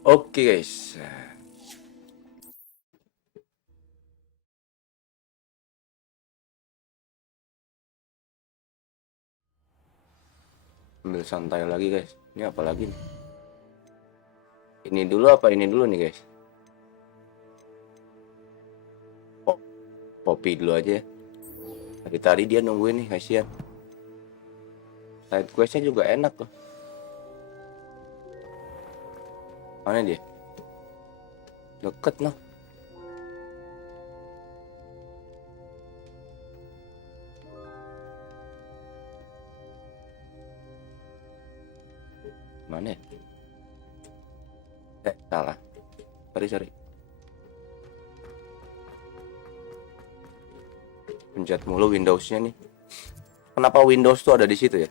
Oke guys. Ambil santai lagi guys. Ini apa lagi nih? Ini dulu apa ini dulu nih guys? Oh, kopi dulu aja ya. Dari tadi dia nungguin nih, kasihan. Side questnya juga enak loh. Mana dia? Deket noh. Mana ya? Salah. Sorry. Pencet mulu Windows-nya nih. Kenapa Windows tuh ada di situ ya?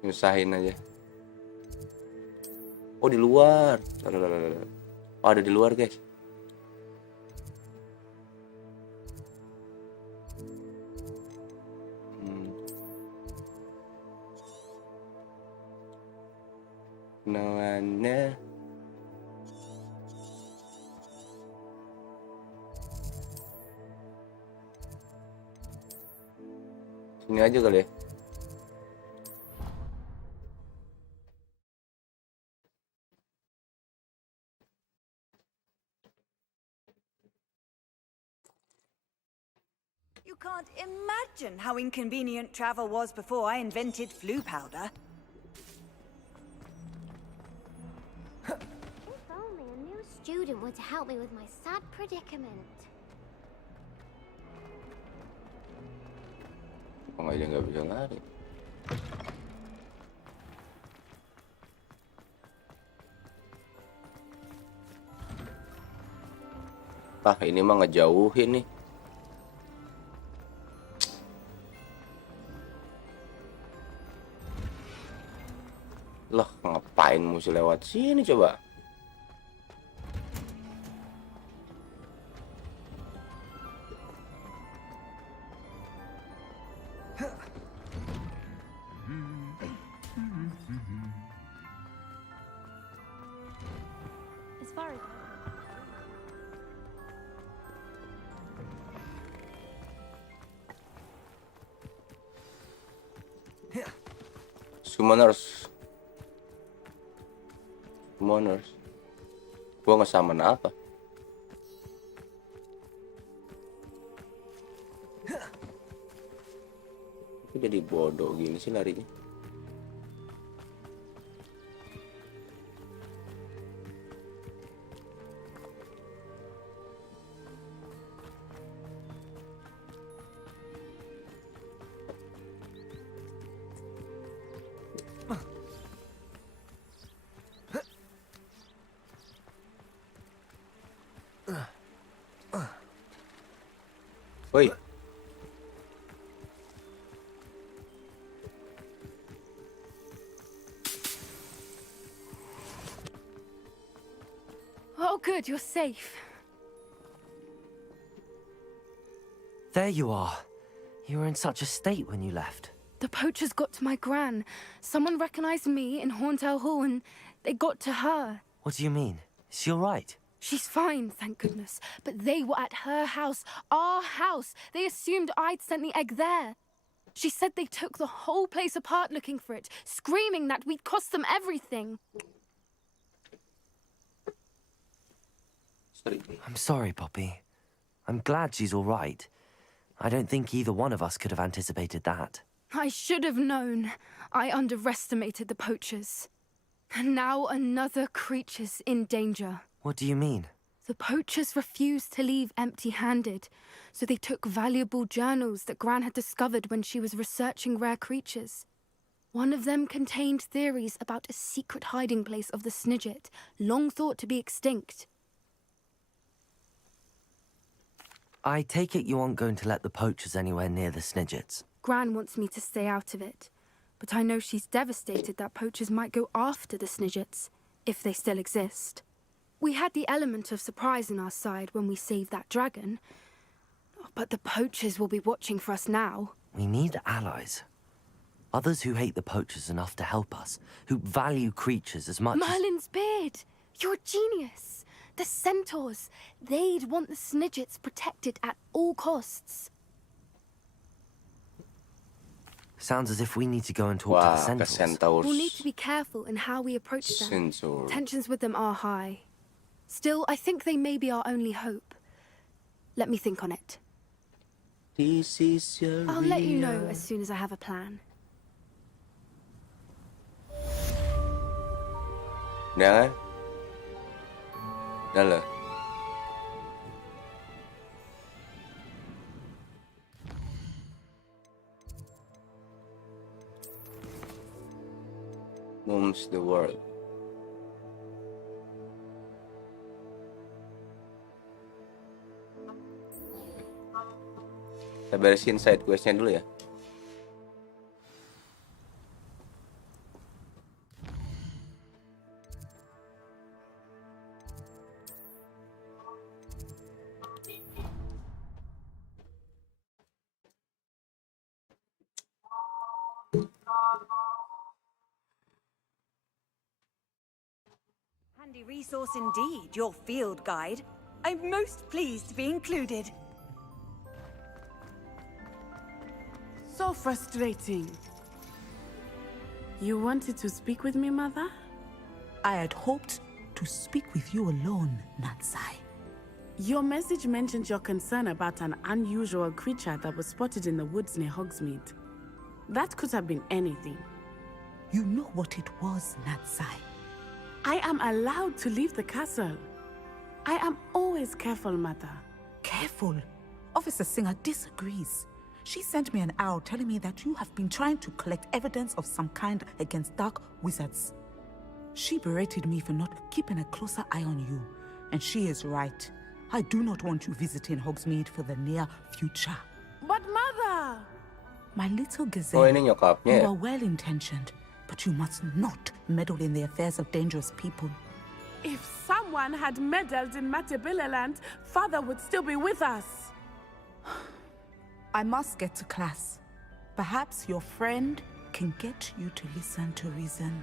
Nyusahin aja. Oh, di luar. Oh, ada di luar, guys. Kenalannya. Sini aja kali ya. You can't imagine how inconvenient travel was before I invented flu powder. If only a new student were to help me with my sad predicament. Kok aja nggak bisa lari? Ah, ini mah ngejauhin nih. Lah, ngapain mesti lewat sini coba? As far as Summoners. Gua nge-summon apa? Aku jadi bodoh gini sih larinya. Woi, Oh, good, you're safe. There you are. You were in such a state when you left. The poachers got to my gran. Someone recognized me in Horntail Hall and they got to her. What do you mean? Is she all right? She's fine, thank goodness. But they were at her house, our house. They assumed I'd sent the egg there. She said they took the whole place apart looking for it, screaming that we'd cost them everything. sorry. I'm sorry, Poppy. I'm glad she's all right. I don't think either one of us could have anticipated that. I should have known. I underestimated the poachers. And now another creature's in danger. What do you mean? The poachers refused to leave empty-handed, so they took valuable journals that Gran had discovered when she was researching rare creatures. One of them contained theories about a secret hiding place of the Snidget, long thought to be extinct. I take it you aren't going to let the poachers anywhere near the Snidgets. Gran wants me to stay out of it, but I know she's devastated that poachers might go after the Snidgets, if they still exist. We had the element of surprise on our side when we saved that dragon, but the poachers will be watching for us now. We need allies. Others who hate the poachers enough to help us, who value creatures as much as... Merlin's beard! You're a genius! The centaurs! They'd want the Snidgets protected at all costs. Sounds as if we need to go and talk to Wah, the ke centaurs. centaurs. We'll need to be careful in how we approach them. Centaur. Tensions with them are high. Still, I think they may be our only hope. Let me think on it. This is your I'll let you know real- as soon as I have a plan. Udah kan? Udah lah. Moves the world. Kita beresin side questnya dulu ya. Handy resource indeed, your field guide. I'm most pleased to be included. So frustrating. You wanted to speak with me, Mother? I had hoped to speak with you alone, Natsai. Your message mentioned your concern about an unusual creature that was spotted in the woods near Hogsmeade. That could have been anything. You know what it was, Natsai. I am allowed to leave the castle. I am always careful, Mother. Careful. Officer Singer disagrees. She sent me an owl telling me that you have been trying to collect evidence of some kind against dark wizards. She berated me for not keeping a closer eye on you, and she is right. I do not want you visiting Hogsmeade for the near future. But Mother! My little Oh, gazelle, ini nyokapnya you ya? are well-intentioned, but you must not meddle in the affairs of dangerous people. If someone had meddled in Matabeleland, Father would still be with us. I must get to class. Perhaps your friend can get you to listen to reason.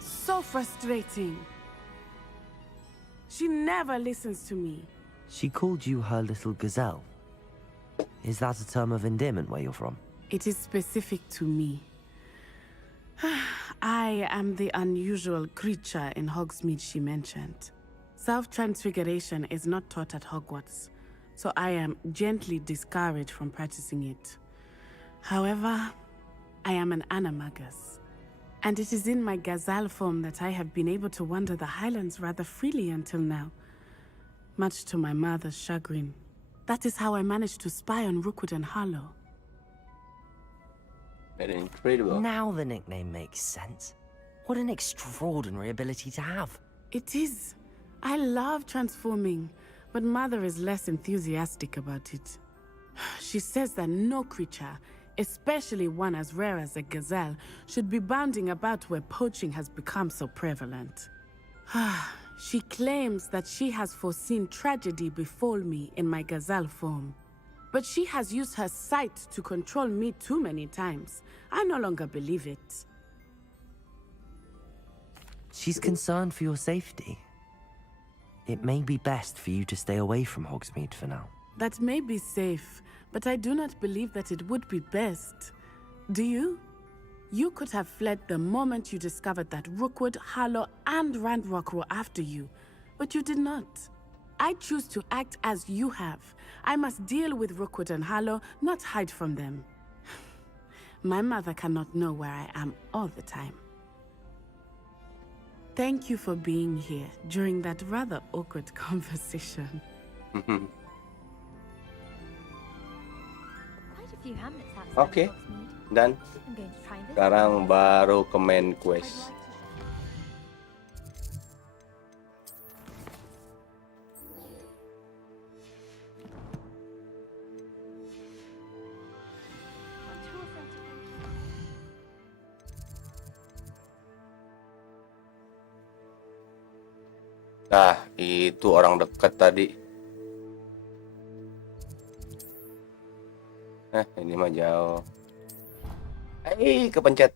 So frustrating. She never listens to me. She called you her little gazelle. Is that a term of endearment where you're from? It is specific to me. I am the unusual creature in Hogsmeade she mentioned. Self-transfiguration is not taught at Hogwarts, so I am gently discouraged from practicing it. However, I am an animagus, and it is in my gazelle form that I have been able to wander the Highlands rather freely until now, much to my mother's chagrin. That is how I managed to spy on Rookwood and Harlow. Very incredible. Now the nickname makes sense. What an extraordinary ability to have. It is. I love transforming, but Mother is less enthusiastic about it. She says that no creature, especially one as rare as a gazelle, should be bounding about where poaching has become so prevalent. She claims that she has foreseen tragedy befall me in my gazelle form. But she has used her sight to control me too many times. I no longer believe it. She's concerned for your safety. It may be best for you to stay away from Hogsmeade for now. That may be safe, but I do not believe that it would be best. Do you? You could have fled the moment you discovered that Rookwood, Harlow, and Randrock were after you, but you did not. I choose to act as you have. I must deal with Rookwood and Harlow, not hide from them. My mother cannot know where I am all the time. Thank you for being here during that rather awkward conversation. Quite a few hamlets outside Oke, of Hogsmeade. dan I'm going to try and visit. sekarang baru ke main I'd quest. like to tour for entertainment. Nah, itu orang dekat tadi. Ini mah jauh. Kepencet.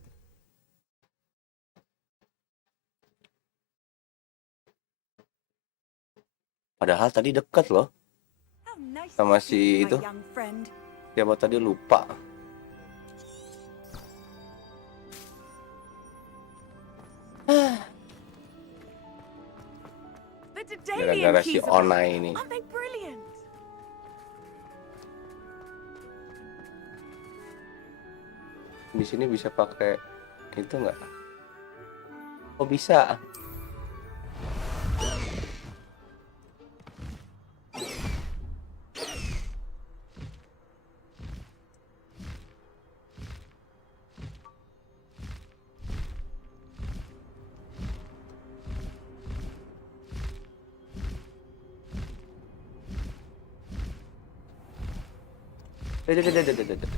Padahal tadi dekat loh. How nice Sama to see si you, itu. my young friend. Siapa tadi lupa. The Dedalian Gara-gara si keys are Ona back. ini. Aren't they brilliant? Di sini bisa pakai itu nggak? Oh bisa. Dadah.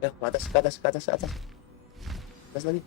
Ya, ke atas lagi.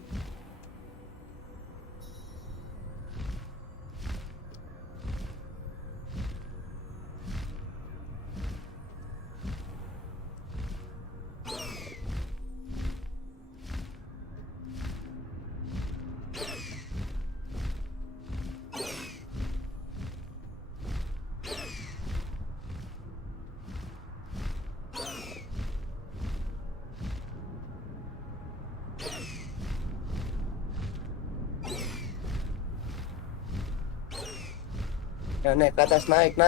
Ya, naik ke atas, naik.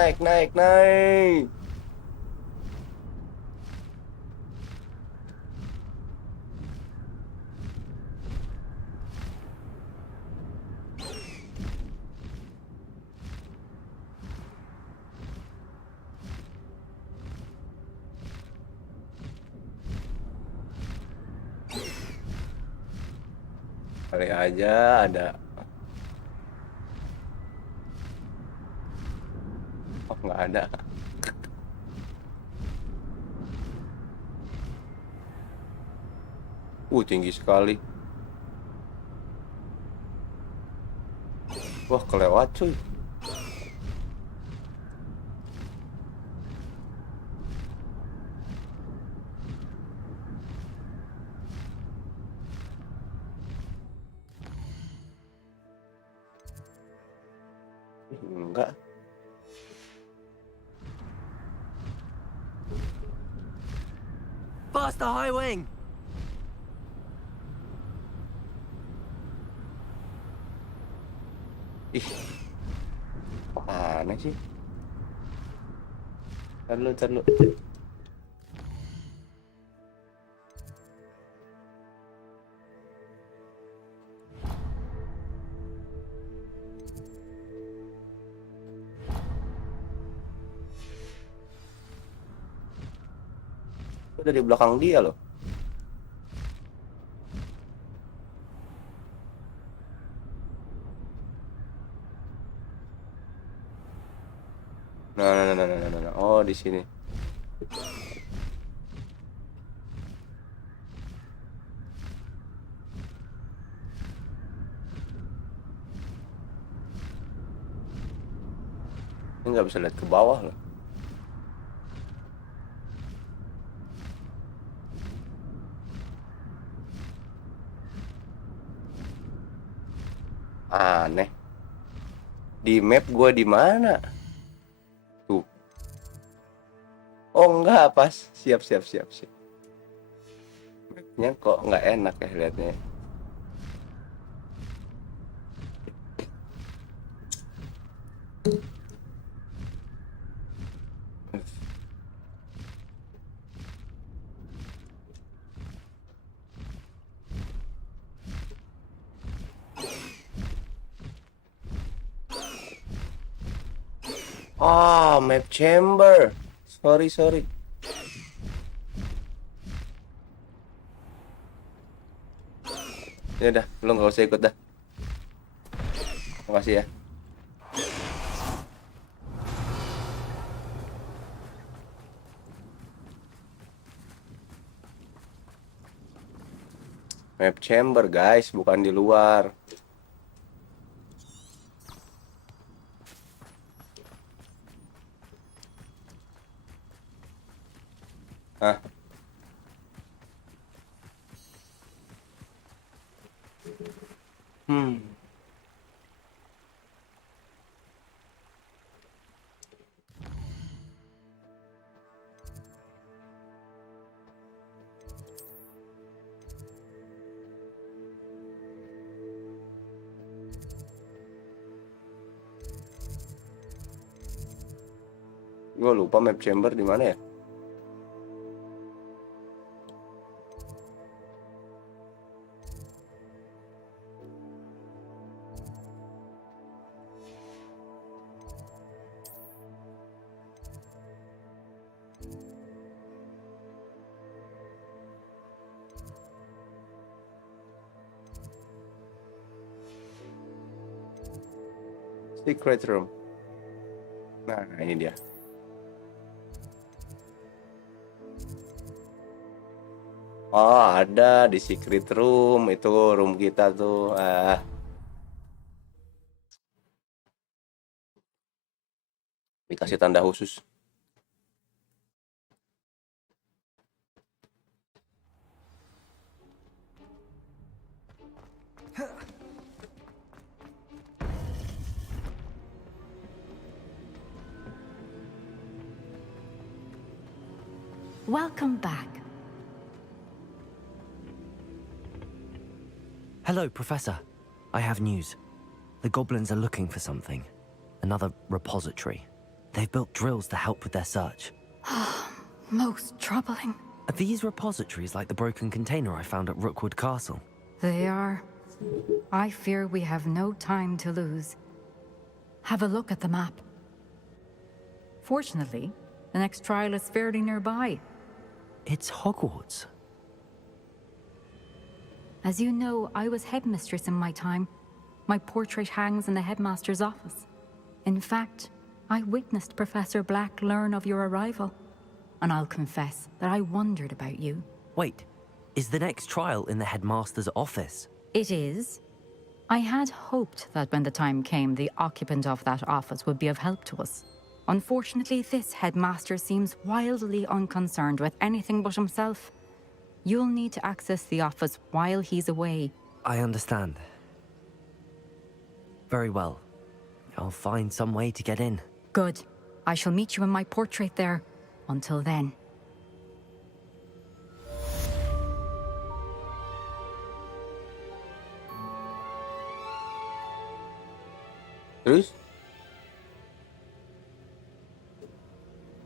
Kali aja ada. Oh, nggak ada. Tinggi sekali. Wah, kelewat cuy. Enggak. Faster, High Wing! Ih. Aneh sih. Ntar lu. Udah di belakang dia loh. Nah. Oh, di sini. Ini nggak bisa lihat ke bawah loh. Aneh. Di map gua di mana? Tuh. Oh enggak, pas. Siap. Mapnya kok nggak enak ya liatnya. Map chamber. Sorry. Ya udah, lu nggak usah ikut dah. Makasih ya. Map chamber guys, bukan di luar. Hah? Gue lupa map chamber di mana ya? Secret room. Nah, ini dia. Oh, ada di secret room. Itu room kita tuh. Dikasih tanda khusus. Welcome back. Hello, Professor. I have news. The goblins are looking for something. Another repository. They've built drills to help with their search. Most troubling. Are these repositories like the broken container I found at Rookwood Castle? They are. I fear we have no time to lose. Have a look at the map. Fortunately, the next trial is fairly nearby. It's Hogwarts. As you know, I was headmistress in my time. My portrait hangs in the headmaster's office. In fact, I witnessed Professor Black learn of your arrival. And I'll confess that I wondered about you. Wait, is the next trial in the headmaster's office? It is. I had hoped that when the time came, the occupant of that office would be of help to us. Unfortunately, this headmaster seems wildly unconcerned with anything but himself. You'll need to access the office while he's away. I understand. Very well. I'll find some way to get in. Good. I shall meet you in my portrait there. Until then. Terus?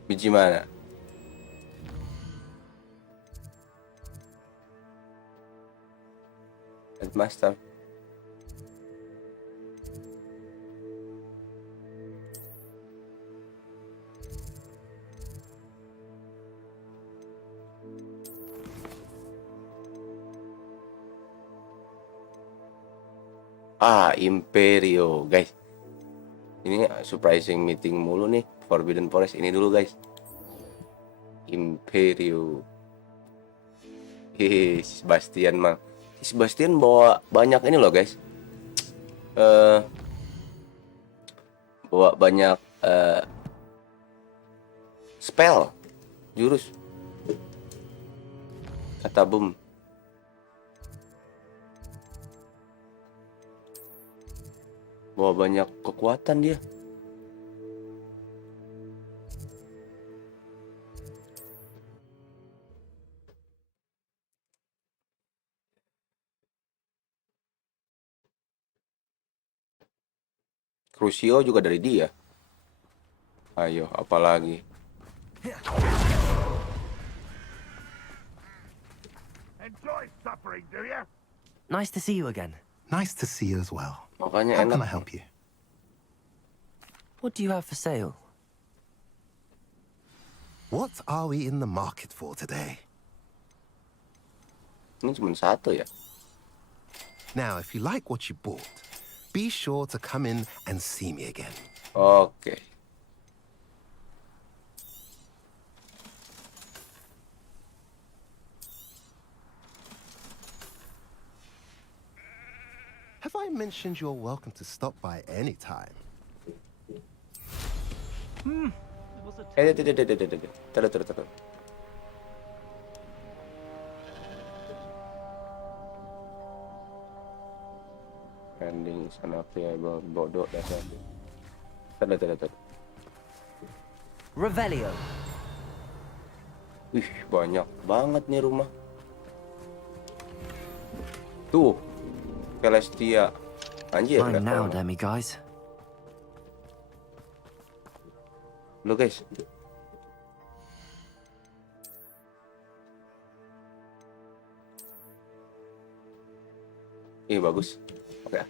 Biji mana? Headmaster. Imperio, guys. Ini surprising meeting mulu nih. Forbidden Forest ini dulu, guys. Imperio. Hehe, si Sebastian mah. Si Sebastian bawa banyak ini loh, guys. Bawa banyak spell, jurus. Kata boom. Bawa banyak kekuatan dia. Crucio juga dari dia. Ayo, apalagi? Enjoy suffering, do you? Nice to see you again. Nice to see you as well. Makanya How can enak. I help you? What do you have for sale? What are we in the market for today? Ini cuma satu ya. Now, if you like what you bought, be sure to come in and see me again. Oke. Have I mentioned you're welcome to stop by any time? Taruh. Sana kayak bodoh dasar. Tanda. Revelio. Wih, banyak banget nih rumah. Tuh, Celestia. Anjir, Mine now, levelnya. demi guys. Lo guys. Bagus. Oke.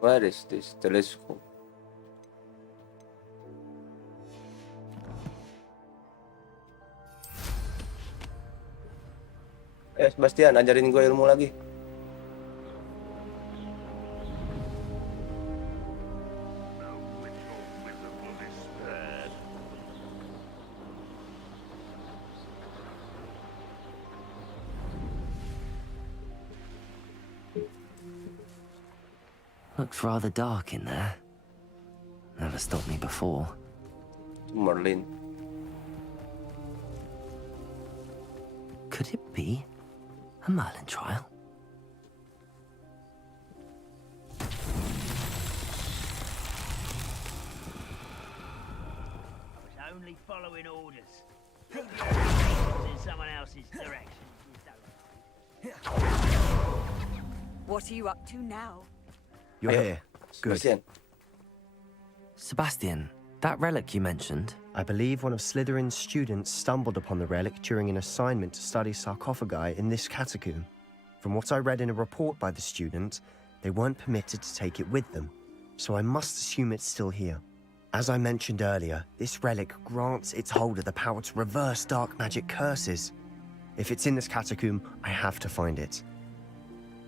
Where is this telescope? Sebastian, ajarin gue ilmu lagi. Looks rather dark in there. Never stopped me before. Merlin. Could it be a Merlin trial? I was only following orders. In someone else's direction. What are you up to now? You're here. Good. Sebastian. Sebastian, that relic you mentioned. I believe one of Slytherin's students stumbled upon the relic during an assignment to study sarcophagi in this catacomb. From what I read in a report by the student, they weren't permitted to take it with them, so I must assume it's still here. As I mentioned earlier, this relic grants its holder the power to reverse dark magic curses. If it's in this catacomb, I have to find it.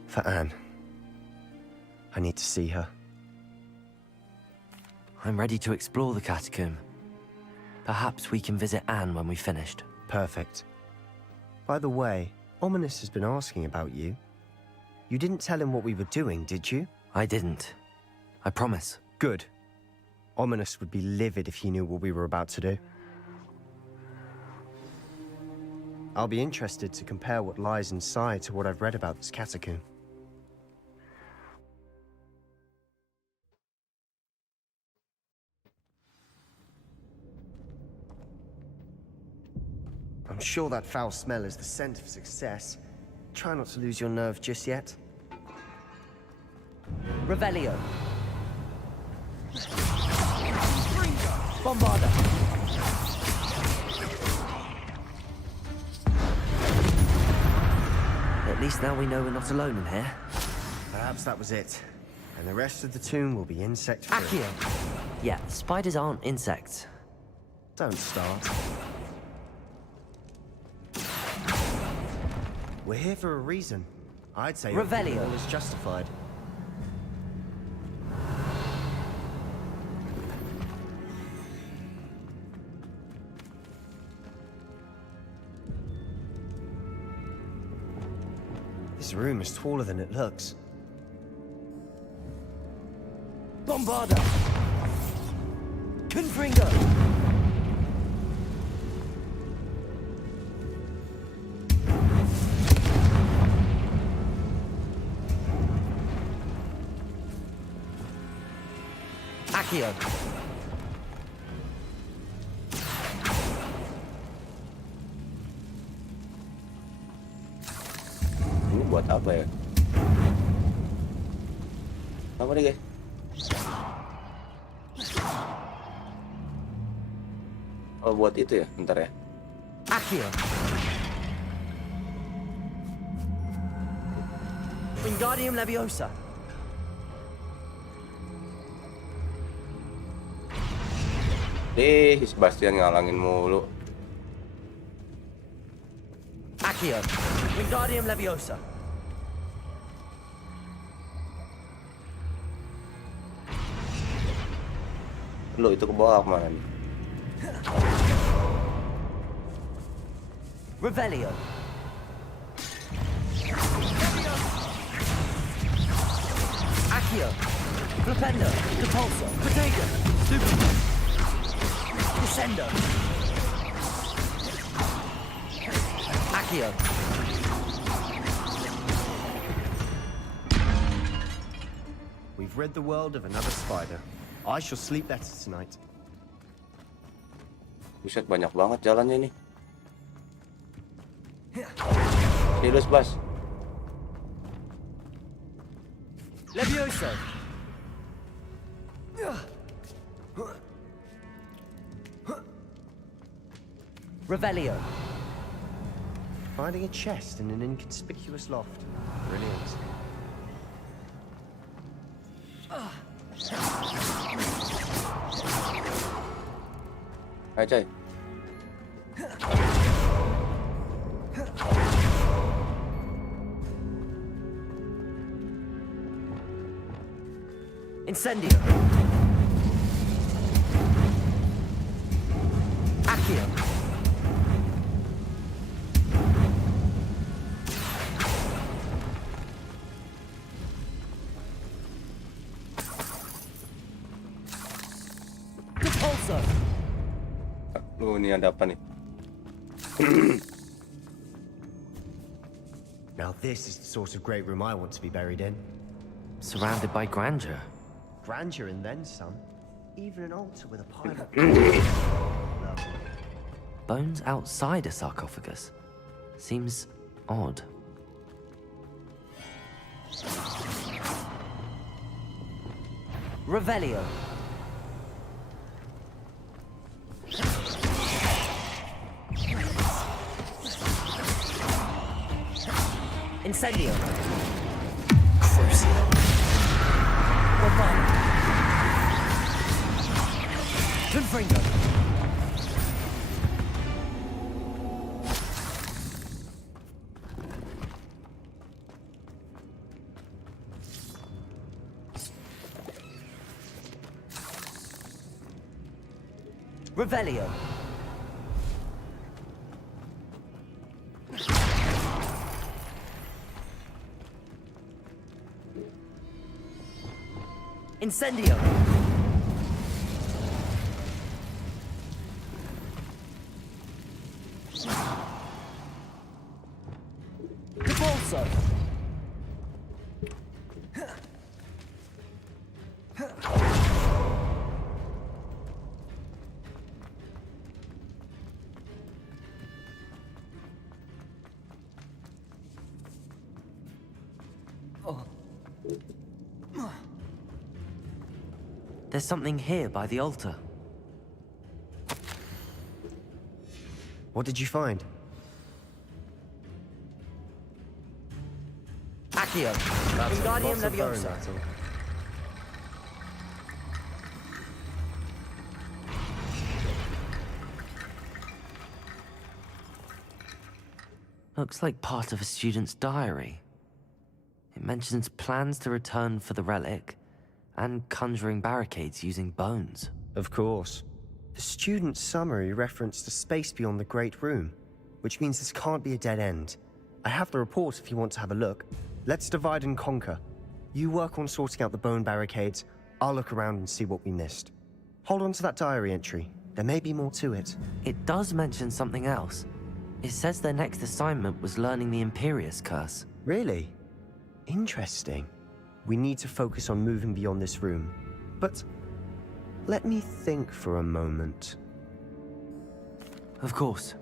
For Anne. I need to see her. I'm ready to explore the catacomb. Perhaps we can visit Anne when we've finished. Perfect. By the way, Ominous has been asking about you. You didn't tell him what we were doing, did you? I didn't. I promise. Good. Ominous would be livid if he knew what we were about to do. I'll be interested to compare what lies inside to what I've read about this catacomb. I'm sure that foul smell is the scent of success. Try not to lose your nerve just yet. Revelio. Bombarda. At least now we know we're not alone in here. Perhaps that was it. And the rest of the tomb will be insect-free. Accio. Yeah, spiders aren't insects. Don't start. We're here for a reason. I'd say Revelio. all is justified. This room is taller than it looks. Bombarda. Confringo. Accio. Ini buat apa ya? Apa nih guys? Oh buat itu ya, bentar ya. Accio. Wingardium Leviosa. Si Sebastian ngalangin mulu. Accio. Wingardium Leviosa. Lo itu ke bawah kemana nih? Revelio. Accio. Flipendo. Depulso. Protego. Descendo. Accio. We've rid the world of another spider. I shall sleep better tonight. Buset, banyak banget jalannya nih. Serius, Bas. Levioso. Revelio. Finding a chest in an inconspicuous loft. Brilliant. Ayo, coy. Incendio. Accio. Repulso. Lu ini ada apa nih? Now this is the sort of great room I want to be buried in. Surrounded by grandeur. Grandeur and then some. Even an altar with a pile of... Lovely. Bones outside a sarcophagus. Seems odd. Revelio. Incendio. Crucio. Weapon. Confringo. Revelio. Incendio. Repulso. There's something here by the altar. What did you find? Accio. That's Wingardium lots of bone, Leviosa. that's all. Looks like part of a student's diary. It mentions plans to return for the relic and conjuring barricades using bones. Of course. The student's summary referenced a space beyond the Great Room, which means this can't be a dead end. I have the report if you want to have a look. Let's divide and conquer. You work on sorting out the bone barricades. I'll look around and see what we missed. Hold on to that diary entry. There may be more to it. It does mention something else. It says their next assignment was learning the Imperius Curse. Really? Interesting. We need to focus on moving beyond this room. But let me think for a moment. Of course.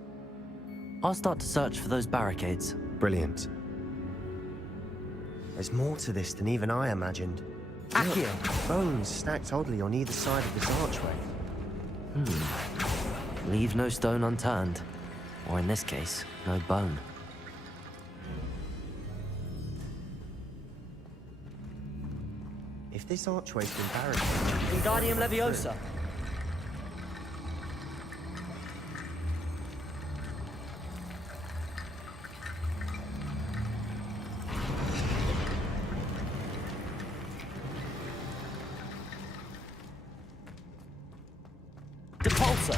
I'll start to search for those barricades. Brilliant. There's more to this than even I imagined. Accio. Bones stacked oddly on either side of this archway. Leave no stone unturned. Or in this case, no bone. If this archway's been barricaded... Wingardium Leviosa. Depulso.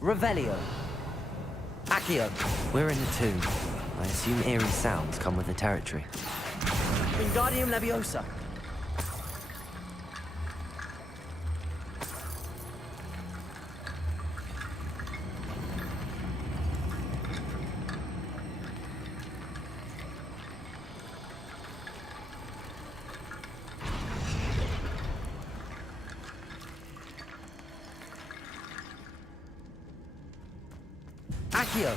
Revelio. Accio. We're in the tomb. I assume eerie sounds come with the territory. Wingardium Leviosa. Accio!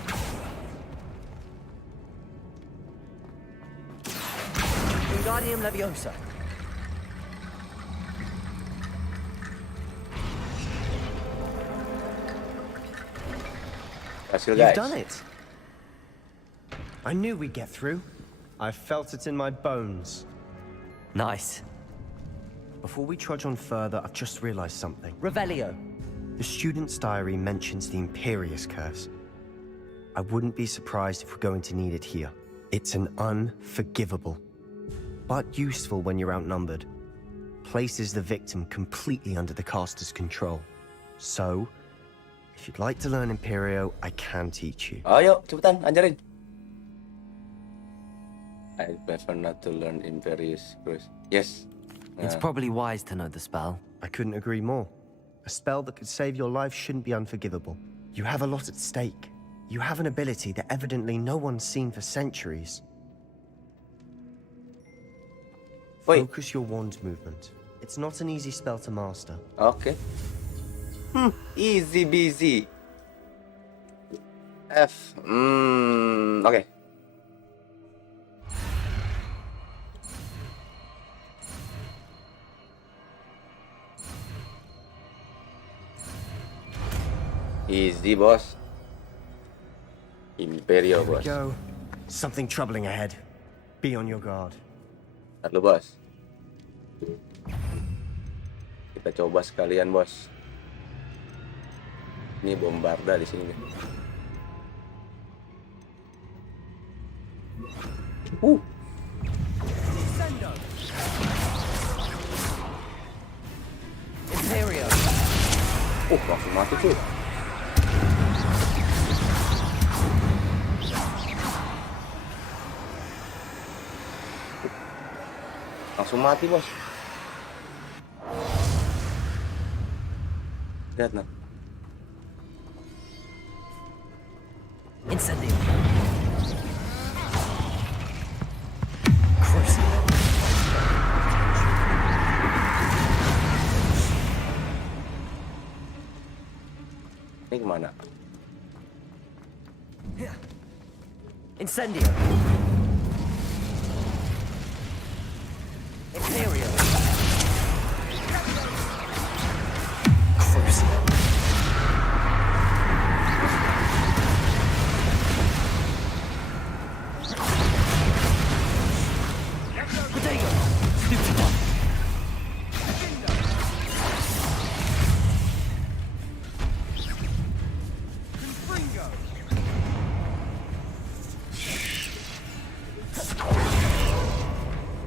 Wingardium Leviosa. Hasil You've guys. done it. I knew we'd get through. I felt it in my bones. Nice. Before we trudge on further, I've just realized something. Revelio. The student's diary mentions the Imperious Curse. I wouldn't be surprised if we're going to need it here. It's an unforgivable, but useful when you're outnumbered. Places the victim completely under the caster's control. So, if you'd like to learn Imperio, I can teach you. Ayo, cepetan, ajarin. I prefer not to learn Imperious Curse. Yes. It's probably wise to know the spell. I couldn't agree more. A spell that could save your life shouldn't be unforgivable. You have a lot at stake. You have an ability that evidently no one's seen for centuries. Wait. Focus your wand movement. It's not an easy spell to master. Okay. Easy busy. F. Okay. Easy, boss. Imperio, Here we bos. go. Something troubling ahead. Be on your guard. Ntar lu, bos. Kita coba sekalian, bos. Ini bombarda di sini. Imperio. Langsung mati cuy. Langsung mati, bos. Lihat, nah. Incendio. Ini kemana? Incendio. Imperio. Crucio. Potato. Stupid.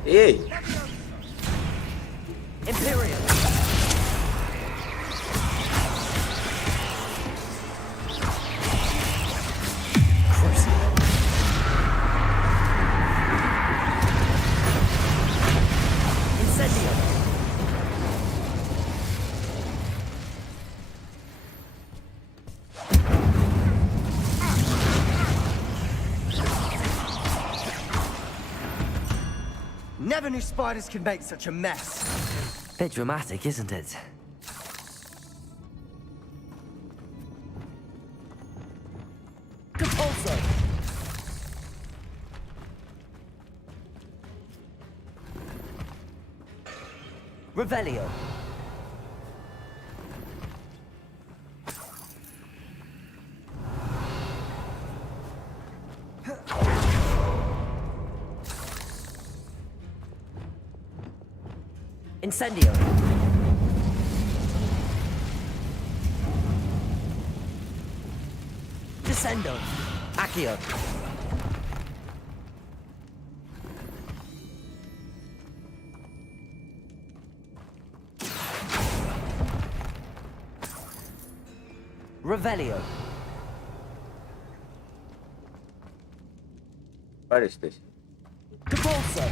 Hey. Imperial. Incendio. Never knew spiders could make such a mess. Bit dramatic, isn't it? Compulso. Revelio. Incendio. Descendo. Accio. Revelio. What is this? Compulso.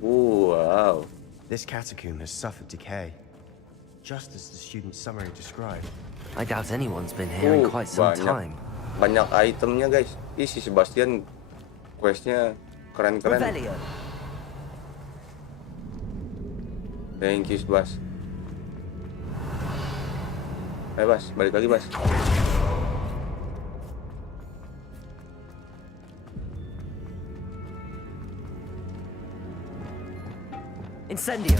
Wow. This catacomb has suffered decay, just as the student's summary described. I doubt anyone's been here in quite some banyak, time. banyak itemnya, guys. Ih, si Sebastian questnya keren-keren. Revelio. Thank you, Sebas. Ayo Bas, balik lagi Bas. Incendio.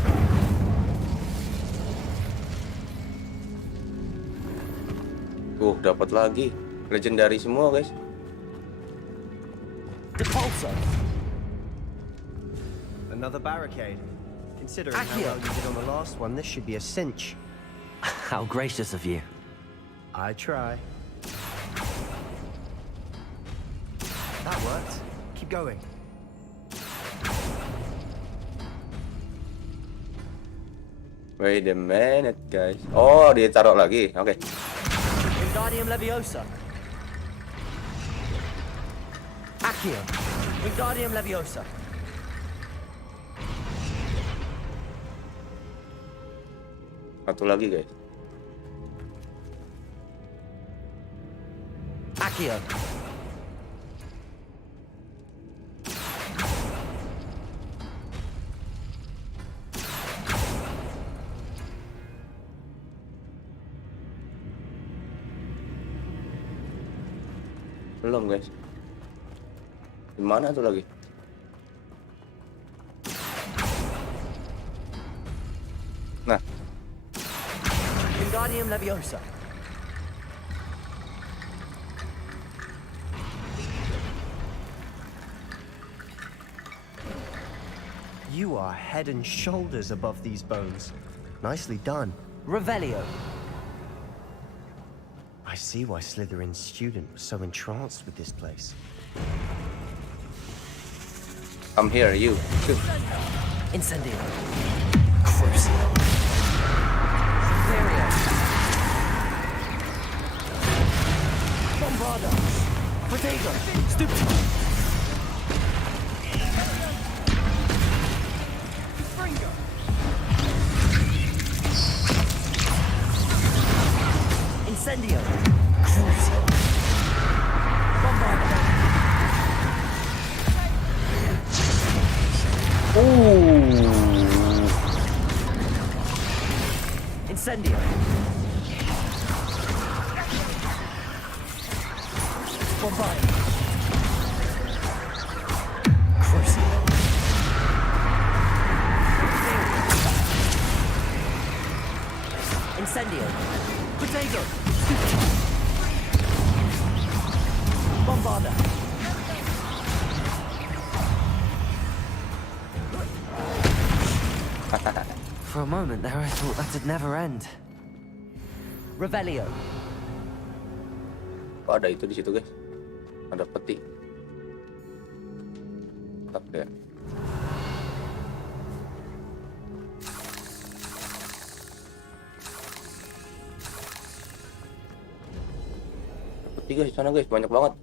Dapat lagi. Legendary semua guys. Depulso. Another barricade. Considering how well you did on the last one, this should be a cinch. How gracious of you. I try. That worked. Keep going. Wait a minute guys. Oh, dia taruh lagi. Oke. Wingardium Leviosa. Accio. Wingardium Leviosa. Satu lagi guys. Accio. Belum guys. Gimana tuh lagi? Nah, Wingardium Leviosa. You are head and shoulders above these bones. Nicely done. Revelio. I see why Slytherin's student was so entranced with this place. I'm here, you. Shoot. Incendio. Crucio. Superior. Bombarda. Protego. Stupid. Incendio. Crucio. Bombarda. Incendio. Bombarda. Crucio. Incendio. Potato. Bombarda. For a moment there, I thought that'd never end. Revelio. Oh, ada itu di situ guys. Ada peti. Tak deh. Peti guys, sana guys, banyak banget.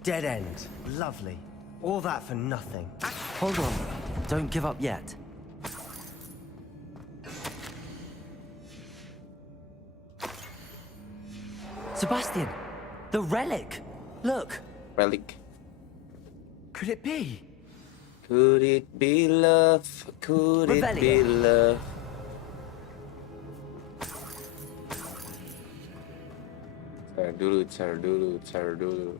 Dead end. Lovely. All that for nothing. Hold on. Don't give up yet. Sebastian! The relic! Look! Relic. Could it be? Could it be love? Could it be love? Cari dulu.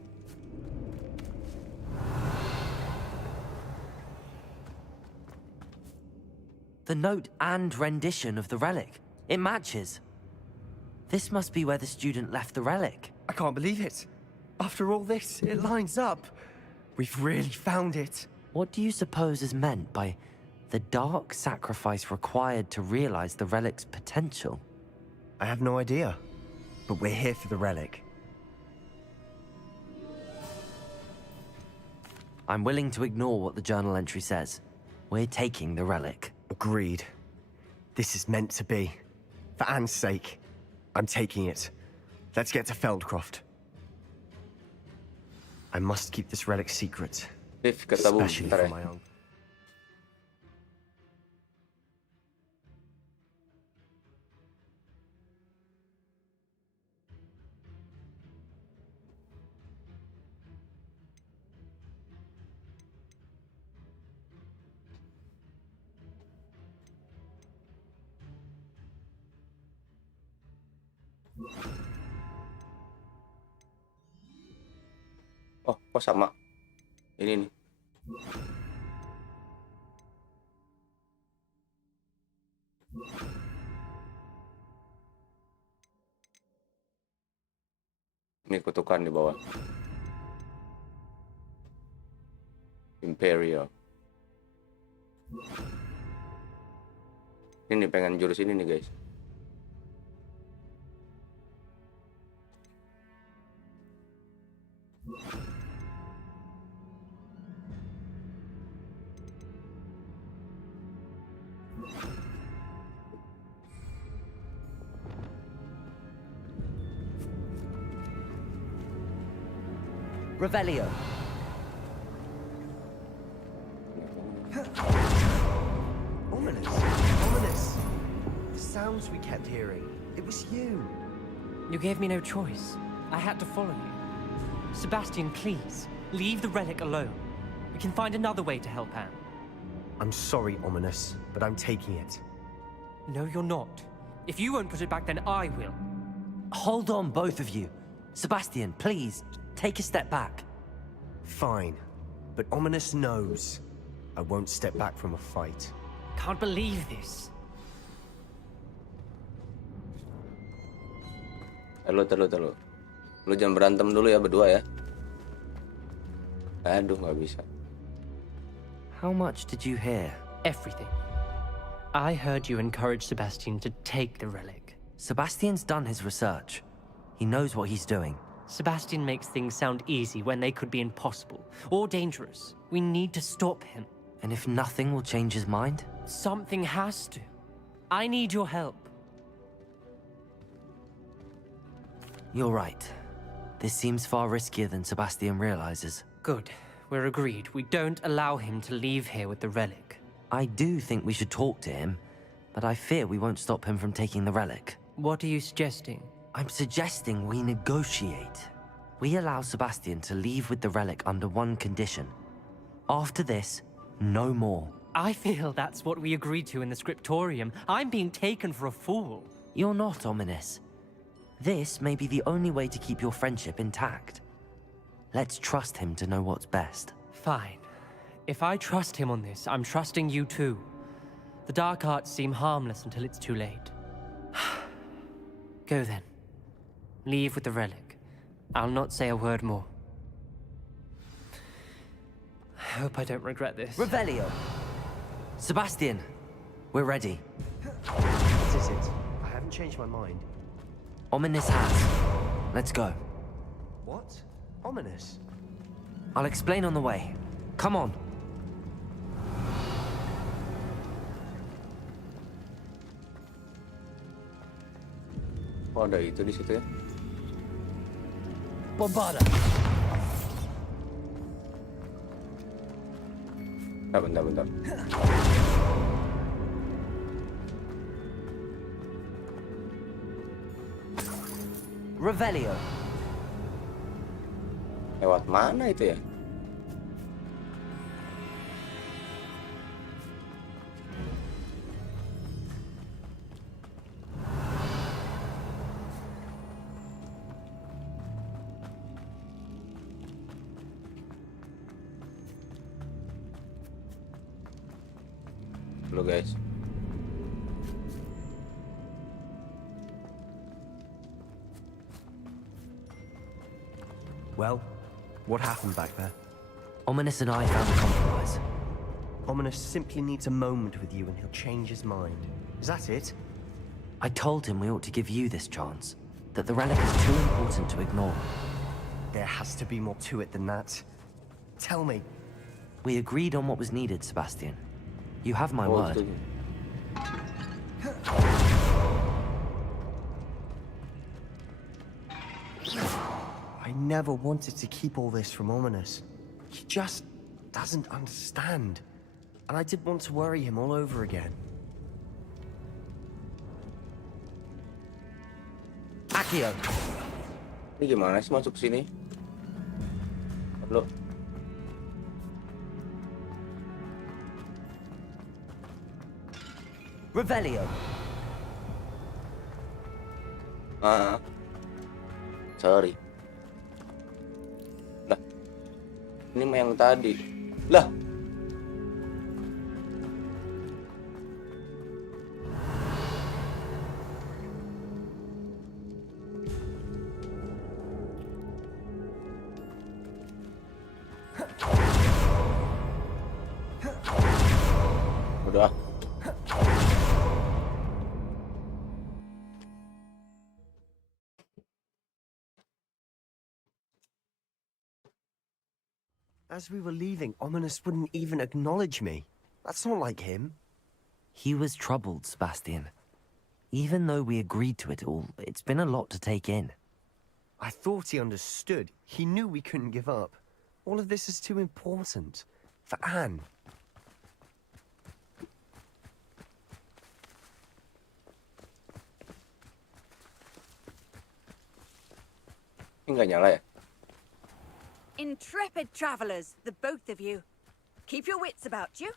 The note and rendition of the relic. It matches. This must be where the student left the relic. I can't believe it. After all this, it lines up. We've really found it. What do you suppose is meant by the dark sacrifice required to realize the relic's potential? I have no idea. But we're here for the relic. I'm willing to ignore what the journal entry says. We're taking the relic. Agreed. This is meant to be. For Anne's sake, I'm taking it. Let's get to Feldcroft. I must keep this relic secret. Especially for my own. Oh, kok sama? Ini nih. Ini kutukan di bawah. Imperial. Ini pengen jurus ini nih guys. Revelio. Ominous! Ominous! The sounds we kept hearing. It was you. You gave me no choice. I had to follow you. Sebastian, please, leave the relic alone. We can find another way to help Anne. I'm sorry, Ominous, but I'm taking it. No, you're not. If you won't put it back, then I will. Hold on, both of you. Sebastian, please, take a step back. Fine, but Ominous knows I won't step back from a fight. Can't believe this. Terlalu. Lu jangan berantem dulu ya berdua ya. Aduh, nggak bisa. How much did you hear? Everything. I heard you encourage Sebastian to take the relic. Sebastian's done his research. He knows what he's doing. Sebastian makes things sound easy when they could be impossible or dangerous. We need to stop him. And if nothing will change his mind? Something has to. I need your help. You're right. This seems far riskier than Sebastian realizes. Good. We're agreed. We don't allow him to leave here with the relic. I do think we should talk to him, but I fear we won't stop him from taking the relic. What are you suggesting? I'm suggesting we negotiate. We allow Sebastian to leave with the relic under one condition. After this, no more. I feel that's what we agreed to in the scriptorium. I'm being taken for a fool. You're not, Ominous. This may be the only way to keep your friendship intact. Let's trust him to know what's best. Fine. If I trust him on this, I'm trusting you too. The dark arts seem harmless until it's too late. Go then. Leave with the relic. I'll not say a word more. I hope I don't regret this. Revelio! Sebastian, we're ready. What is it? I haven't changed my mind. Ominous has. Let's go. What? Ominous? I'll explain on the way. Come on. Oh, ada itu di situ ya. Bombarda. Bentar. Revelio. Lewat mana itu ya? Halo guys. Well, what happened back there? Ominous and I found a compromise. Ominous simply needs a moment with you and he'll change his mind. Is that it? I told him we ought to give you this chance, that the relic is too important to ignore. There has to be more to it than that. Tell me. We agreed on what was needed, Sebastian. You have my word. Setuju. I never wanted to keep all this from Ominous. He just doesn't understand. And I didn't want to worry him all over again. Accio! Ini gimana sih masuk sini? Lo Revelio! Ah, sorry. Lah, ini mah yang tadi. Lah. Udah. As we were leaving, Ominous wouldn't even acknowledge me. That's not like him. He was troubled, Sebastian. Even though we agreed to it all, it's been a lot to take in. I thought he understood. He knew we couldn't give up. All of this is too important. For Anne. Ini nggak nyala ya? Intrepid travelers, the both of you. Keep your wits about you.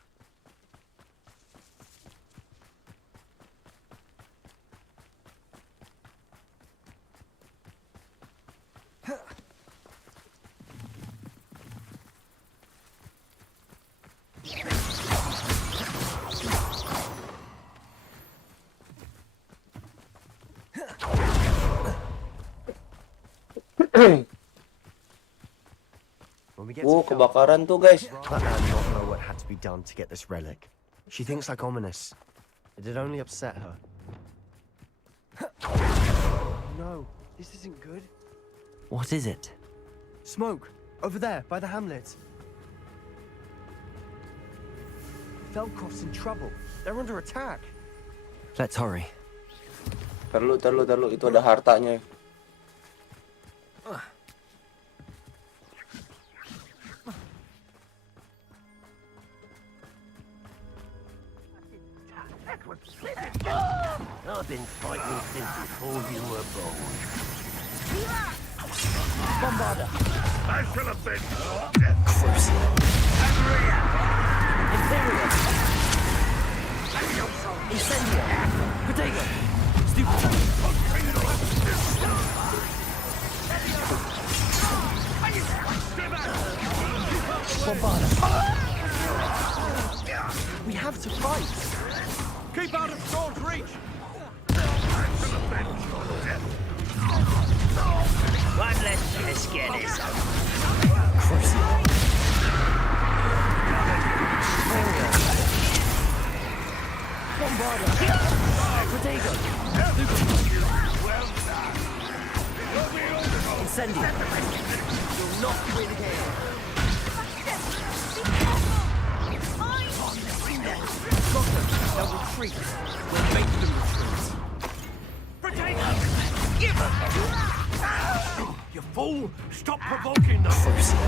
When we get Oh, to kebakaran tuh, guys. Let Anne not know what had to be done to get this relic. She thinks like Ominous. It'd only upset her. No, this isn't good. What is it? Smoke! Over there, by the hamlet. Velkov's in trouble. They're under attack. Let's hurry. Terlalu. Itu ada hartanya. I've been fighting since before you were born. Bombarda! I shall have been. Crucial! Imperium! Incendio! Protego! Stupid! Bombarda! We have to fight! Keep out of Storm's reach! One less to scare this up. Crucial! Bombarda! Protego! Well done. Incendio! You'll not win here! Block them! They'll retreat! We'll make them retreat! Potato! Give up! You fool! Stop provoking them! Crucial!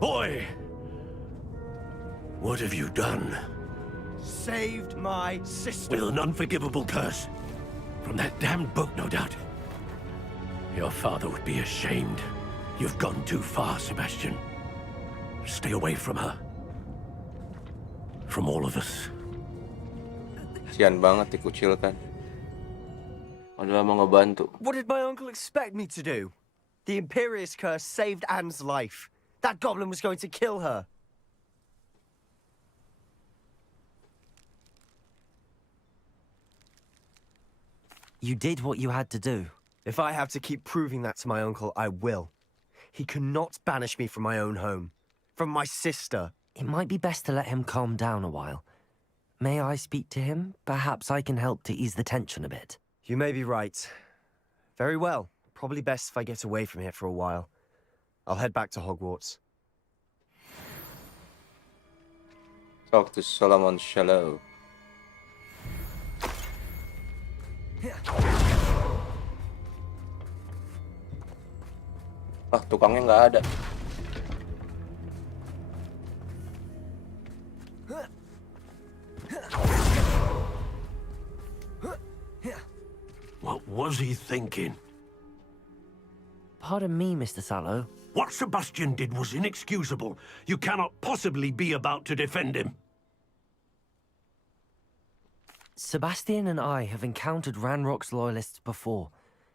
Boy! What have you done? Saved my sister. With an unforgivable curse. From that damned book, no doubt. Your father would be ashamed. You've gone too far, Sebastian. Stay away from her. From all of us. Kasian banget dikucilkan. Padahal mau ngebantu. What did my uncle expect me to do? The Imperious curse saved Anne's life. That goblin was going to kill her. You did what you had to do. If I have to keep proving that to my uncle, I will. He cannot banish me from my own home. From my sister. It might be best to let him calm down a while. May I speak to him? Perhaps I can help to ease the tension a bit. You may be right. Very well. Probably best if I get away from here for a while. I'll head back to Hogwarts. Talk to Solomon Shallow. Ah, tukangnya nggak ada. What was he thinking? Pardon me, Mr. Sallow. What Sebastian did was inexcusable. You cannot possibly be about to defend him. Sebastian and I have encountered Ranrock's loyalists before.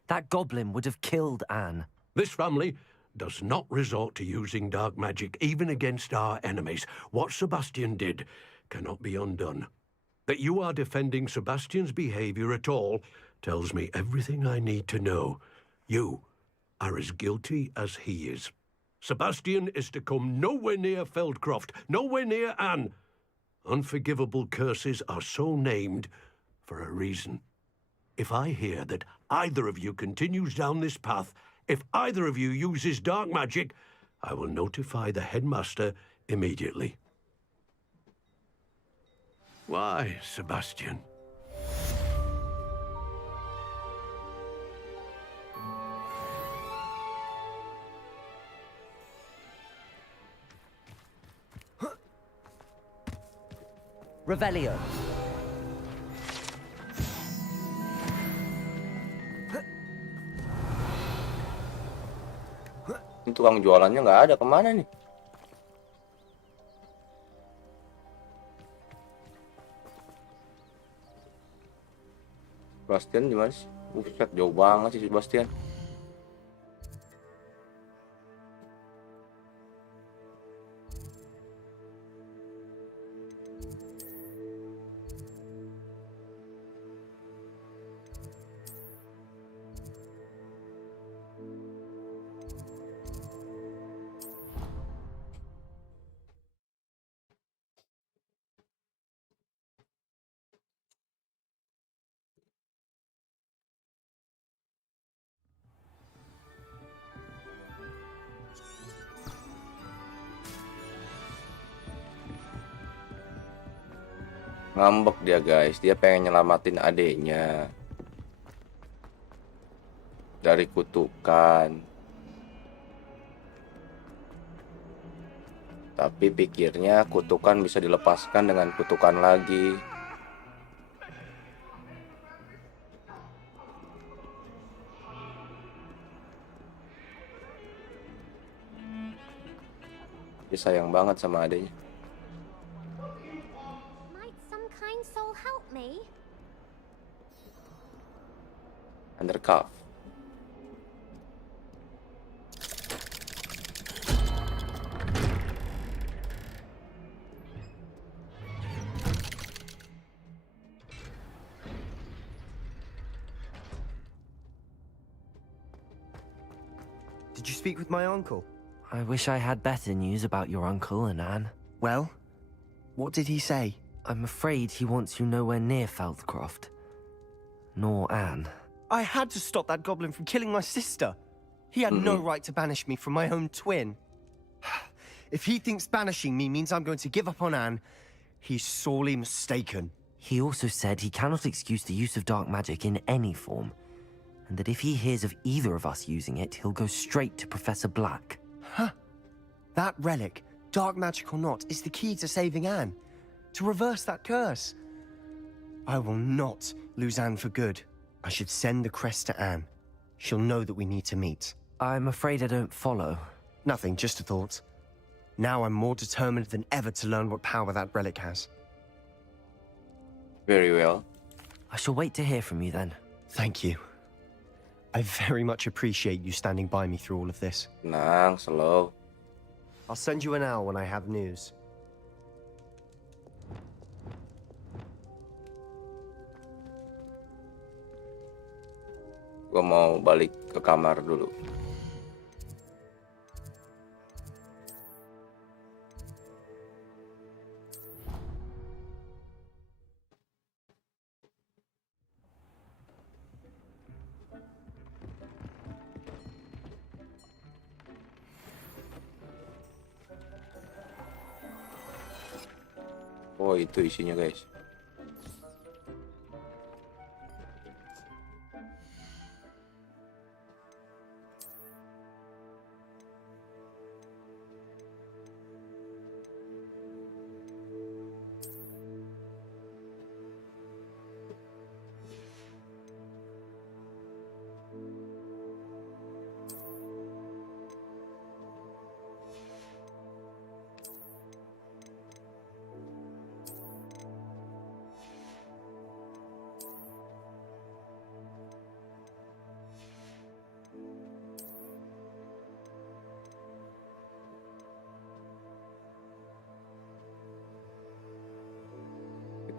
That goblin would have killed Anne. This family does not resort to using dark magic even against our enemies. What Sebastian did cannot be undone. That you are defending Sebastian's behavior at all tells me everything I need to know. You are as guilty as he is. Sebastian is to come nowhere near Feldcroft, nowhere near Anne. Unforgivable curses are so named for a reason. If I hear that either of you continues down this path, if either of you uses dark magic, I will notify the headmaster immediately. Why, Sebastian? Revelio. Ini tukang jualannya nggak ada, kemana nih? Sebastian di mana sih? Buset, jauh banget sih Sebastian. Ngambek dia guys, dia pengen nyelamatin adeknya dari kutukan. Tapi pikirnya kutukan bisa dilepaskan dengan kutukan lagi. Dia sayang banget sama adeknya. Soul help me. Undercuff. Did you speak with my uncle? I wish I had better news about your uncle and Anne. Well, what did he say? I'm afraid he wants you nowhere near Feldcroft. Nor Anne. I had to stop that goblin from killing my sister. He had no right to banish me from my own twin. If he thinks banishing me means I'm going to give up on Anne, he's sorely mistaken. He also said he cannot excuse the use of dark magic in any form, and that if he hears of either of us using it, he'll go straight to Professor Black. Huh. That relic, dark magic or not, is the key to saving Anne. To reverse that curse. I will not lose Anne for good. I should send the crest to Anne. She'll know that we need to meet. I'm afraid I don't follow. Nothing, just a thought. Now I'm more determined than ever to learn what power that relic has. Very well. I shall wait to hear from you then. Thank you. I very much appreciate you standing by me through all of this. Tenang, slow. I'll send you an owl when I have news. Gue mau balik ke kamar dulu. Oh, itu isinya, guys.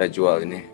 Kita jual ini.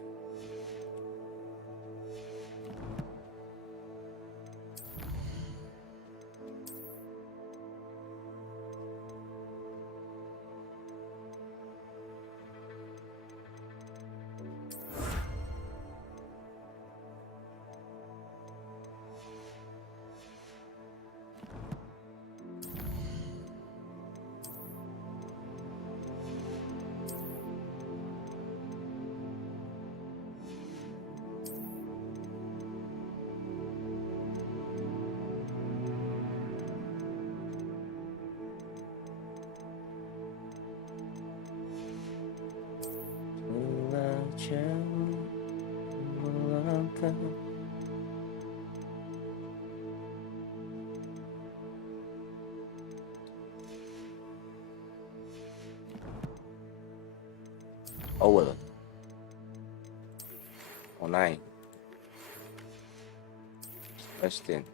Owl. Oh, naik. Justin.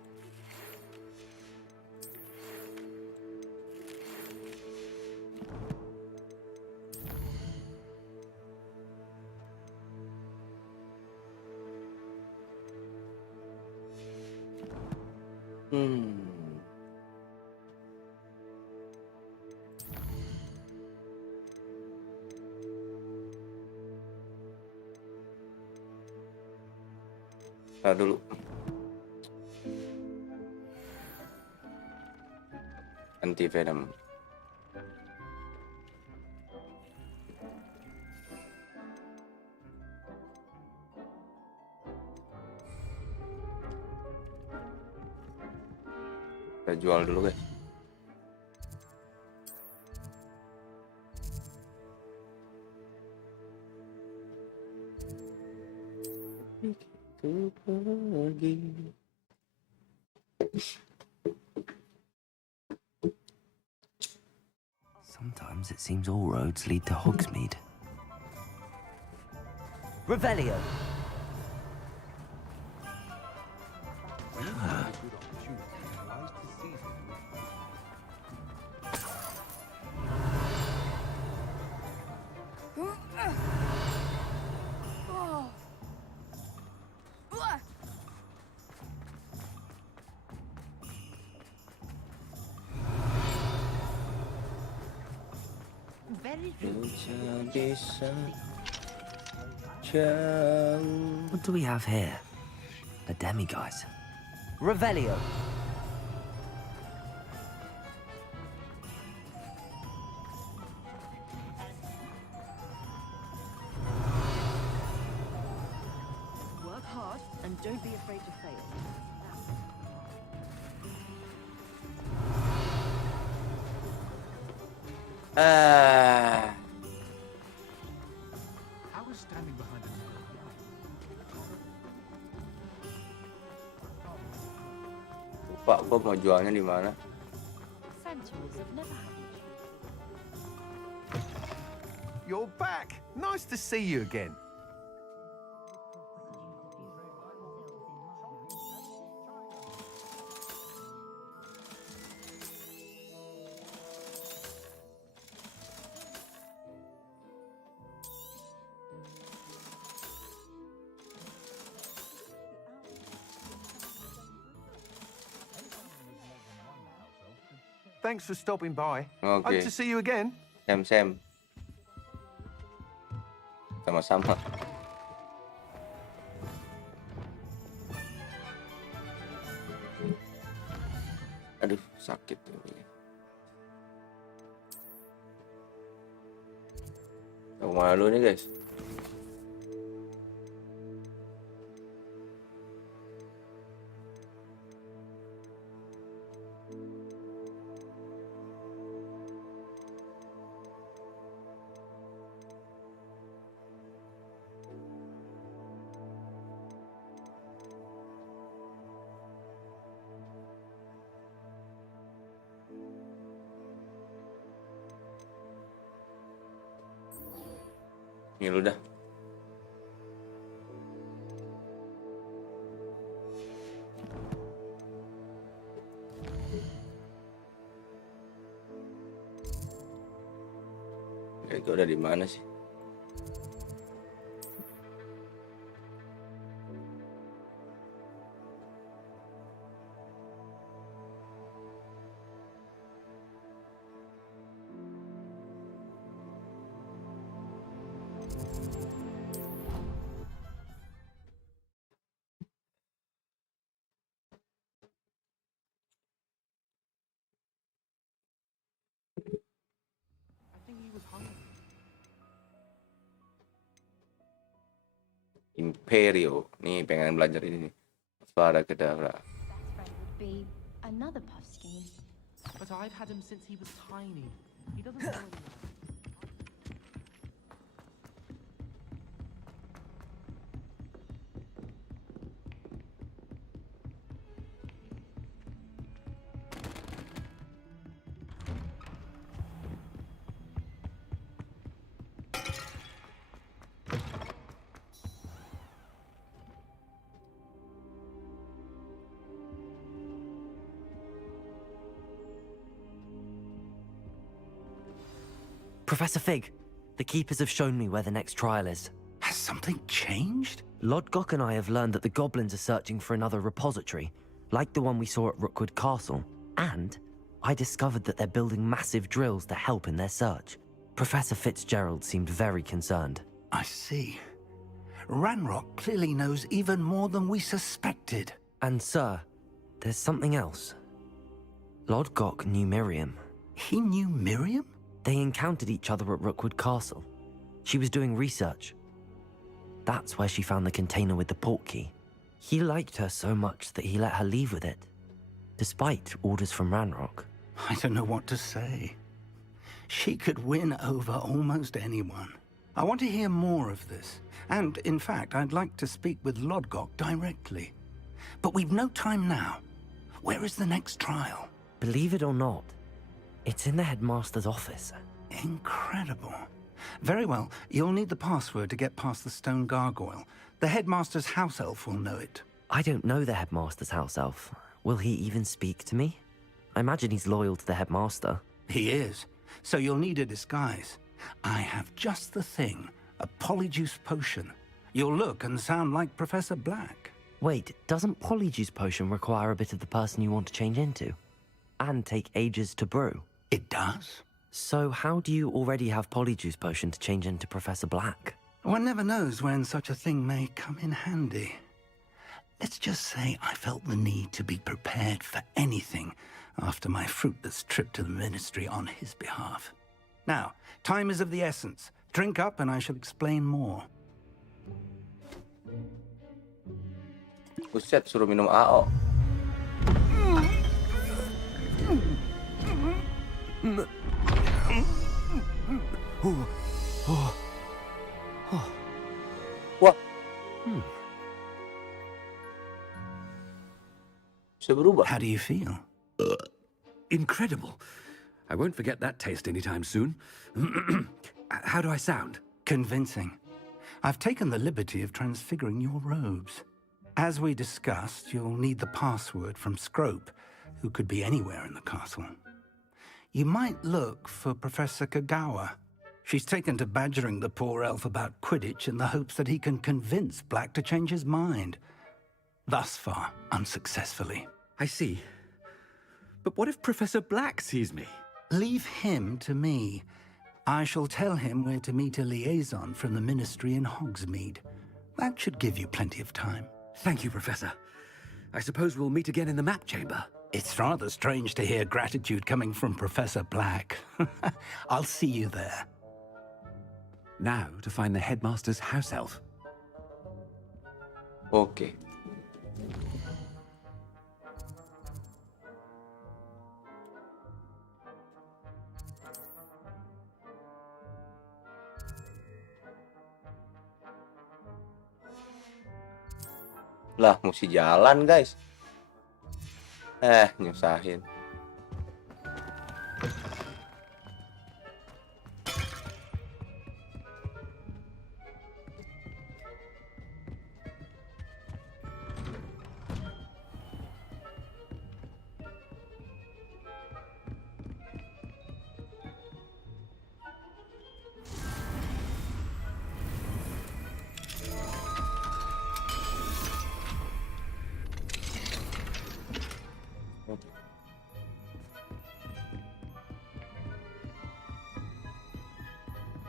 Nah, dulu. Anti venom. Kita jual dulu, guys. Sometimes it seems all roads lead to Hogsmeade. Revelio. What do we have here? A demiguise. Revelio. Work hard and don't be afraid to fail. Lupa gua mau jualnya di mana. You're back. Nice to see you again. Thanks for stopping by. Okay. Hope to see you again. Sam. Sama-sama. Aduh, sakit ini. Kita kemana dulu nih guys? Ini lu dah. Itu udah di mana sih? Imperio. Nih pengen belajar ini nih. Suara kedavra. Best friend would be another Puffskein. But I've had him since he was tiny. He doesn't know anyone. Professor Fig, the Keepers have shown me where the next trial is. Has something changed? Lodgok and I have learned that the goblins are searching for another repository, like the one we saw at Rookwood Castle. And I discovered that they're building massive drills to help in their search. Professor Fitzgerald seemed very concerned. I see. Ranrock clearly knows even more than we suspected. And sir, there's something else. Lodgok knew Miriam. He knew Miriam? They encountered each other at Rookwood Castle. She was doing research. That's where she found the container with the port key. He liked her so much that he let her leave with it, despite orders from Ranrock. I don't know what to say. She could win over almost anyone. I want to hear more of this. And, in fact, I'd like to speak with Lodgok directly. But we've no time now. Where is the next trial? Believe it or not, it's in the headmaster's office. Incredible. Very well. You'll need the password to get past the stone gargoyle. The headmaster's house elf will know it. I don't know the headmaster's house elf. Will he even speak to me? I imagine he's loyal to the headmaster. He is. So you'll need a disguise. I have just the thing. A polyjuice potion. You'll look and sound like Professor Black. Wait, doesn't polyjuice potion require a bit of the person you want to change into? And take ages to brew? It does. So how do you already have polyjuice potion to change into Professor Black? One never knows when such a thing may come in handy. Let's just say I felt the need to be prepared for anything after my fruitless trip to the Ministry on his behalf. Now, time is of the essence. Drink up and I shall explain more. Buset, suruh minum AO. Wah. Bisa berubah. How do you feel? Incredible. I won't forget that taste anytime soon. How do I sound? Convincing. I've taken the liberty of transfiguring your robes. As we discussed, you'll need the password from Scrope, who could be anywhere in the castle. You might look for Professor Kagawa. She's taken to badgering the poor elf about Quidditch in the hopes that he can convince Black to change his mind. Thus far, unsuccessfully. I see. But what if Professor Black sees me? Leave him to me. I shall tell him where to meet a liaison from the Ministry in Hogsmeade. That should give you plenty of time. Thank you, Professor. I suppose we'll meet again in the map chamber. It's rather strange to hear gratitude coming from Professor Black. I'll see you there. Now to find the headmaster's house elf. Oke. Lah, mesti jalan, guys. Nyusahin.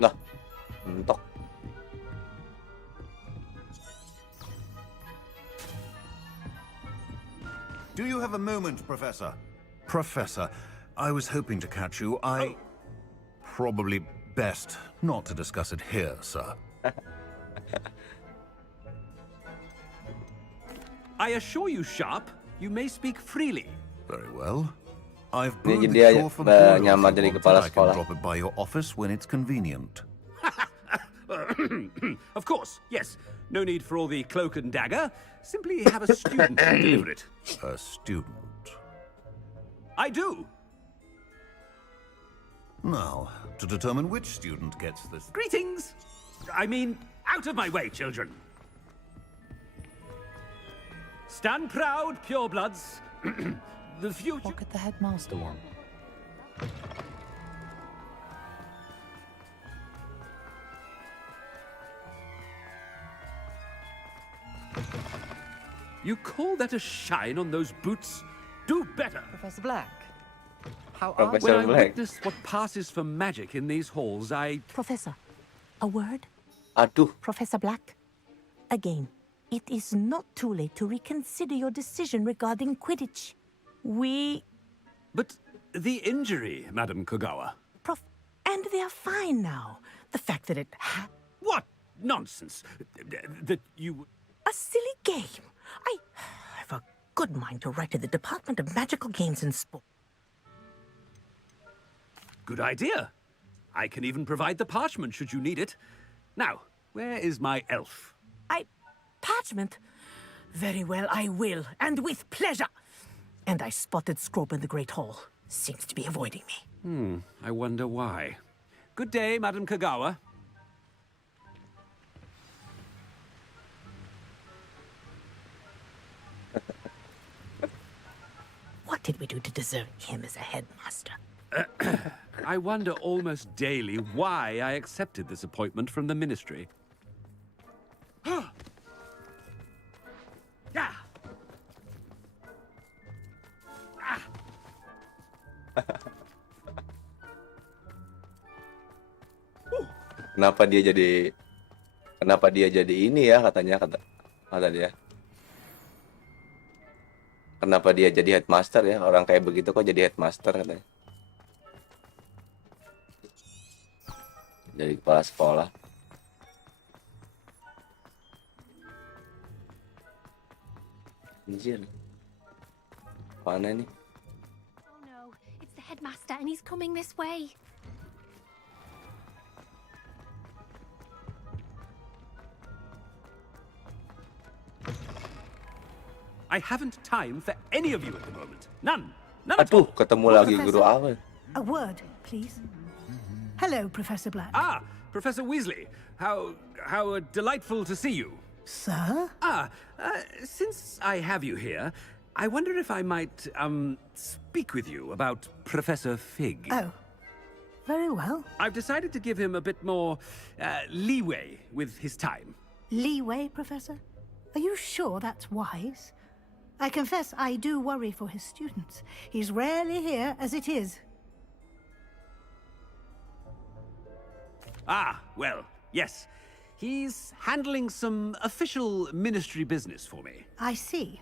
Lah, mentok. Do you have a moment, Professor? Professor, I was hoping to catch you. Probably best not to discuss it here, sir. I assure you, Sharp, you may speak freely. Very well. I've Ini brewed jadi the dia cure for the nyamar jadi kepala I can sekolah. drop it by your office when it's convenient. Of course, yes. No need for all the cloak and dagger. Simply have a student deliver it. A student? I do. Now, to determine which student gets this... Greetings! I mean, out of my way, children. Stand proud, purebloods. The future... What could the headmaster want? You call that a shine on those boots? Do better. Professor Black, how Professor When I Black. witness what passes for magic in these halls, Professor, a word? Aduh. Professor Black, again, it is not too late to reconsider your decision regarding Quidditch. But the injury, Madam Kogawa. And they are fine now. The fact that it What nonsense! That you... A silly game. I have a good mind to write to the Department of Magical Games and Sport. Good idea. I can even provide the parchment should you need it. Now, where is my elf? Parchment? Very well, I will, and with pleasure. And I spotted Scrope in the Great Hall. Seems to be avoiding me. I wonder why. Good day, Madam Kogawa. What did we do to deserve him as a headmaster? I wonder almost daily why I accepted this appointment from the Ministry. Kenapa dia jadi ini ya kata dia. Kenapa dia jadi headmaster ya? Orang kayak begitu kok jadi headmaster katanya. Jadi kepala sekolah. Anjir. Mana nih? Oh no, it's the headmaster and he's coming this way. I haven't time for any of you at the moment. None. None at Aduh, all. ketemu lagi guru awal. A word, please. Hello, Professor Black. Ah, Professor Weasley. How delightful to see you. Sir? Since I have you here, I wonder if I might, speak with you about Professor Fig. Oh, very well. I've decided to give him a bit more, leeway with his time. Leeway, Professor? Are you sure that's wise? I confess I do worry for his students. He's rarely here as it is. Well, yes. He's handling some official ministry business for me. I see.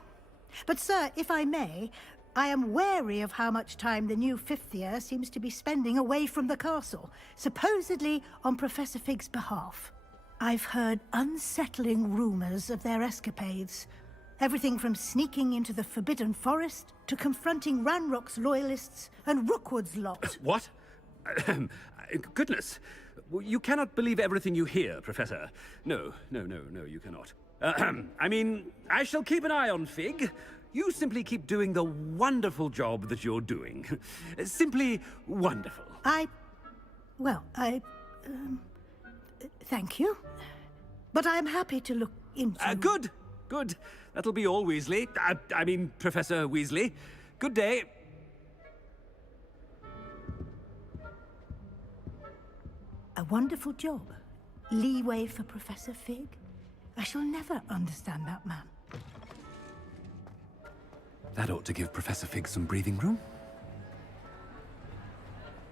But, sir, if I may, I am wary of how much time the new fifth year seems to be spending away from the castle, supposedly on Professor Fig's behalf. I've heard unsettling rumors of their escapades. Everything from sneaking into the Forbidden Forest to confronting Ranrock's loyalists and Rookwood's lot. What? Goodness. You cannot believe everything you hear, Professor. No, you cannot. I mean, I shall keep an eye on Fig. You simply keep doing the wonderful job that you're doing. Simply wonderful. Thank you. But I'm happy to look into... Good. That'll be all, Weasley. I mean, Professor Weasley. Good day. A wonderful job. Leeway for Professor Fig. I shall never understand that man. That ought to give Professor Fig some breathing room.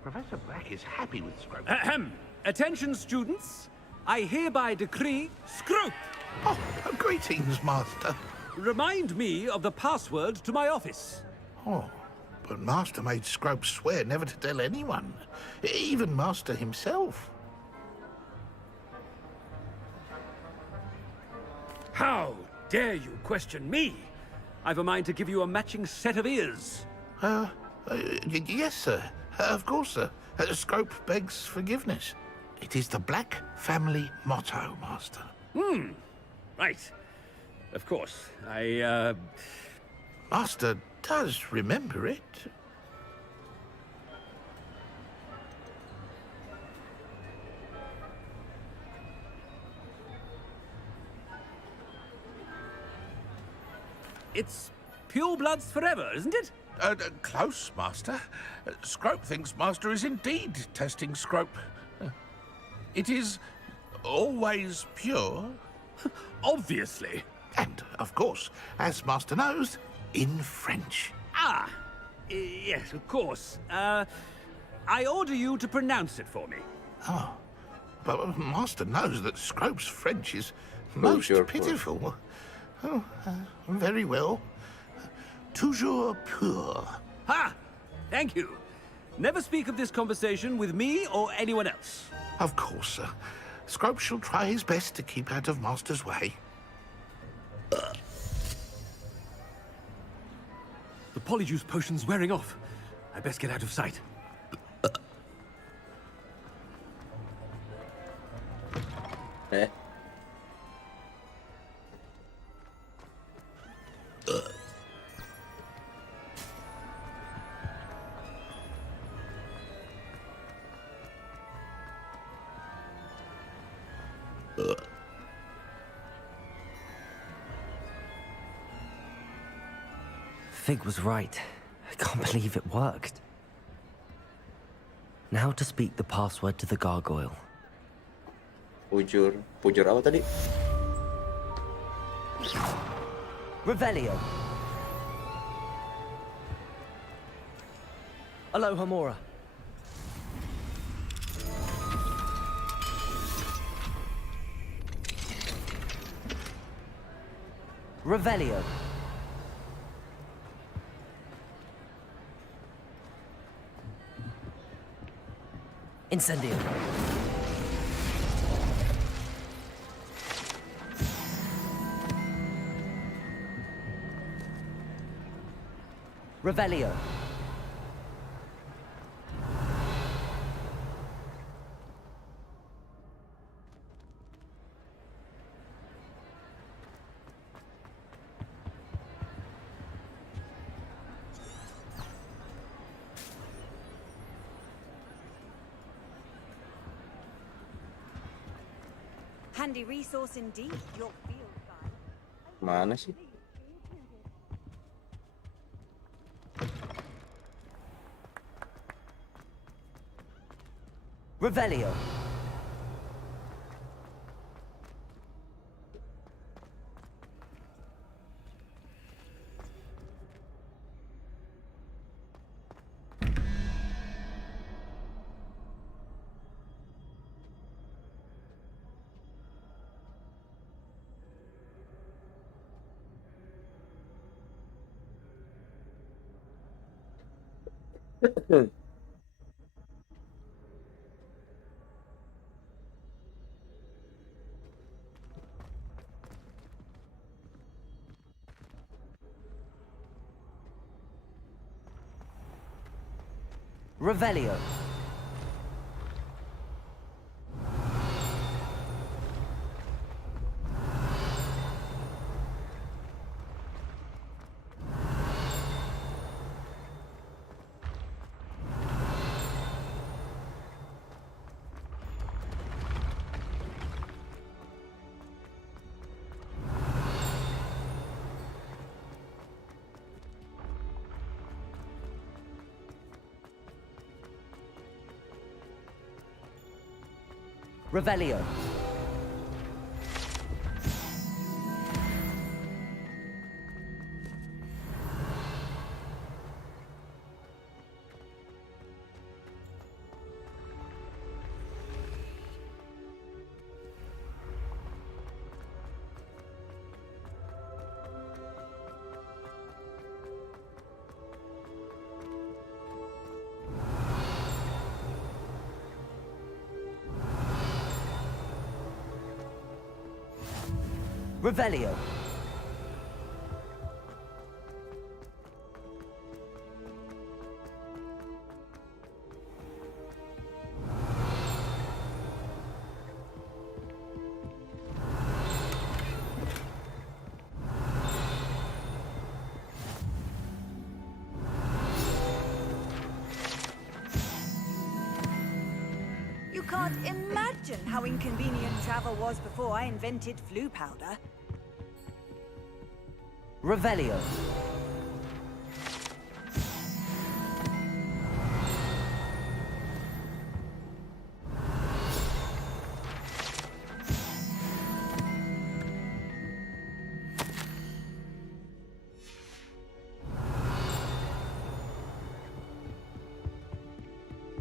Professor Black is happy with Scrope. Ahem. Attention, students. I hereby decree Scrope. Oh, greetings, Master. Remind me of the password to my office. Oh, but Master made Scrope swear never to tell anyone, even Master himself. How dare you question me? I've a mind to give you a matching set of ears. Yes, sir. Of course, sir. Scrope begs forgiveness. It is the Black family motto, Master. Right. Of course. Master does remember it. It's pure bloods forever, isn't it? Close, Master. Scrope thinks Master is indeed testing Scrope. It is always pure. Obviously. And, of course, as Master knows, in French. Yes, of course. I order you to pronounce it for me. Oh, but Master knows that Scrope's French is most pitiful. Oh, very well. Toujours pur. Ha! Thank you. Never speak of this conversation with me or anyone else. Of course, sir. Scrope shall try his best to keep out of Master's way. The Polyjuice potion's wearing off. I best get out of sight. Fig was right. I can't believe it worked. Now to speak the password to the gargoyle. Pujur apa tadi? Revelio. Aloha Mora. Revelio. Incendio. Revelio. Handy resource indeed, your field guide. Mana sih? Revelio. Revelio. Revelio. Revelio. You can't imagine how inconvenient travel was before I invented flu powder. Revelio.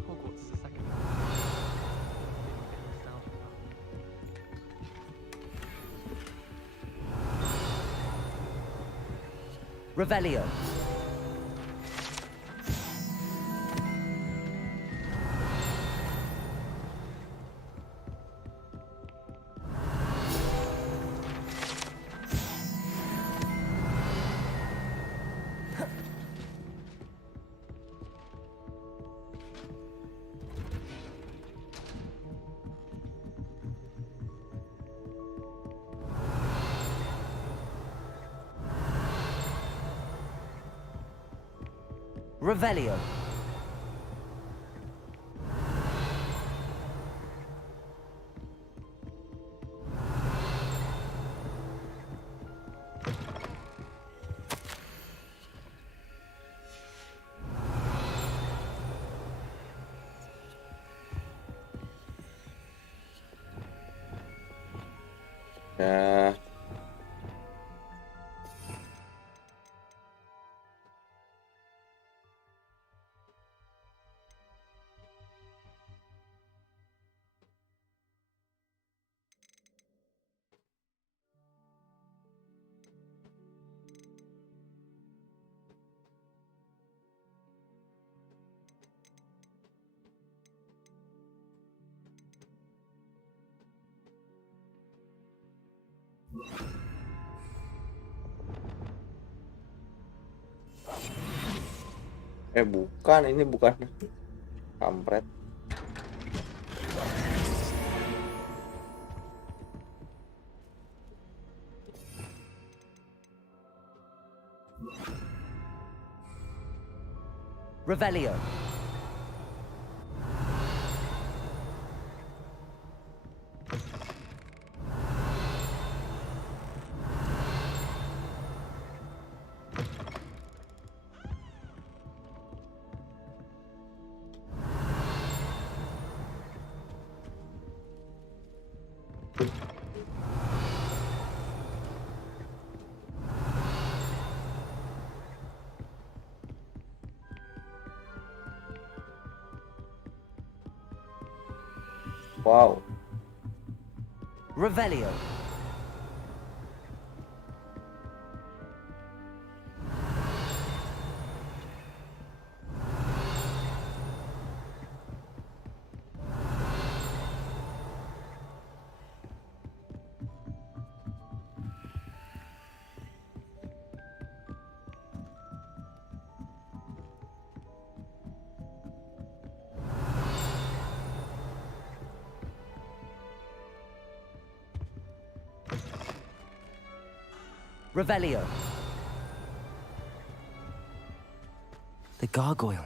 Hogwarts is the second. Revelio. Revelio. Nah. Bukan, ini bukan. Kampret. Revelio. Wow. Revelio. Revelio. The gargoyle.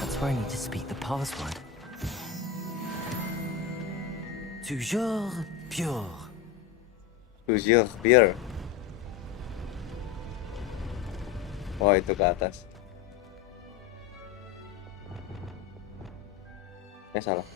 That's where I need to speak the password. Toujours pure. Toujours pure. Oh, itu ke atas. Salah.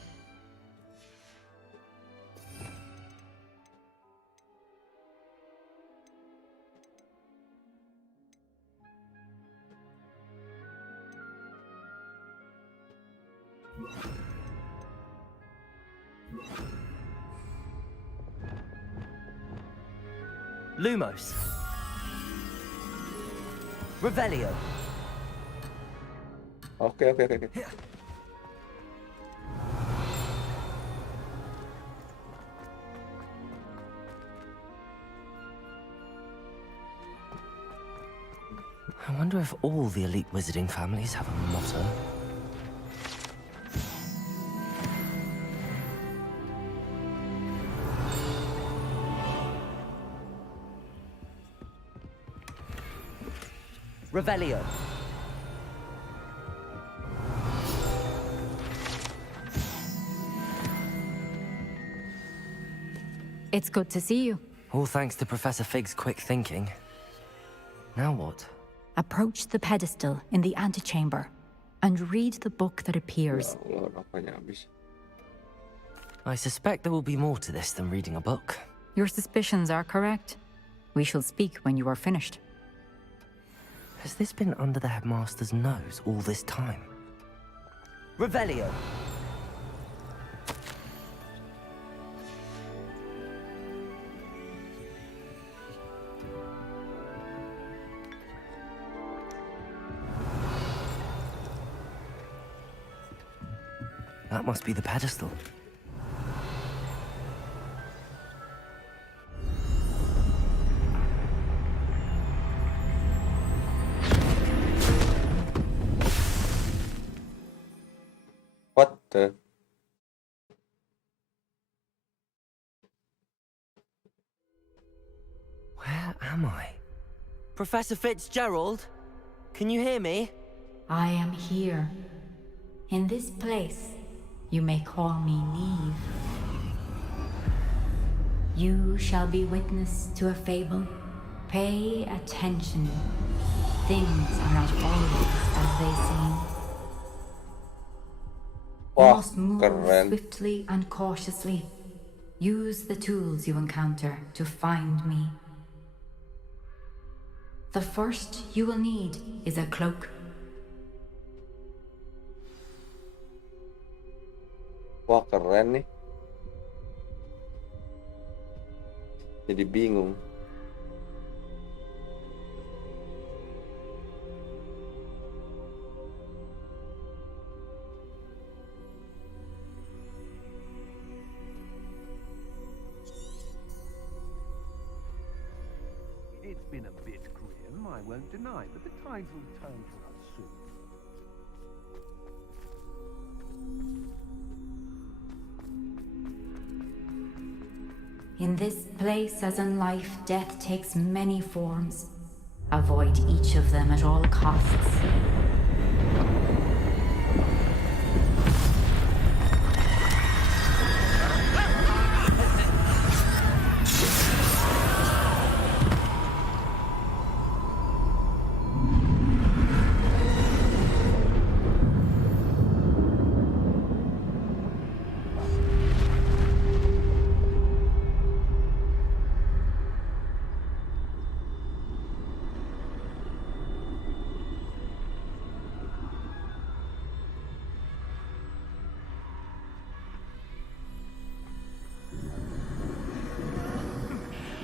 Lumos. Revelio. Oke. I wonder if all the elite wizarding families have a motto. Revelio. It's good to see you. All thanks to Professor Fig's quick thinking. Now what? Approach the pedestal in the antechamber and read the book that appears. I suspect there will be more to this than reading a book. Your suspicions are correct. We shall speak when you are finished. Has this been under the headmaster's nose all this time? Revelio. That must be the pedestal. What the? Where am I? Professor Fitzgerald? Can you hear me? I am here. In this place, you may call me Neve. You shall be witness to a fable. Pay attention. Things are not always as they seem. You must move swiftly and cautiously. Use the tools you encounter to find me. The first you will need is a cloak. Wah, keren nih. Jadi bingung. It's been a bit grim, I won't deny, but the tides will turn for us soon. In this place, as in life, death takes many forms. Avoid each of them at all costs.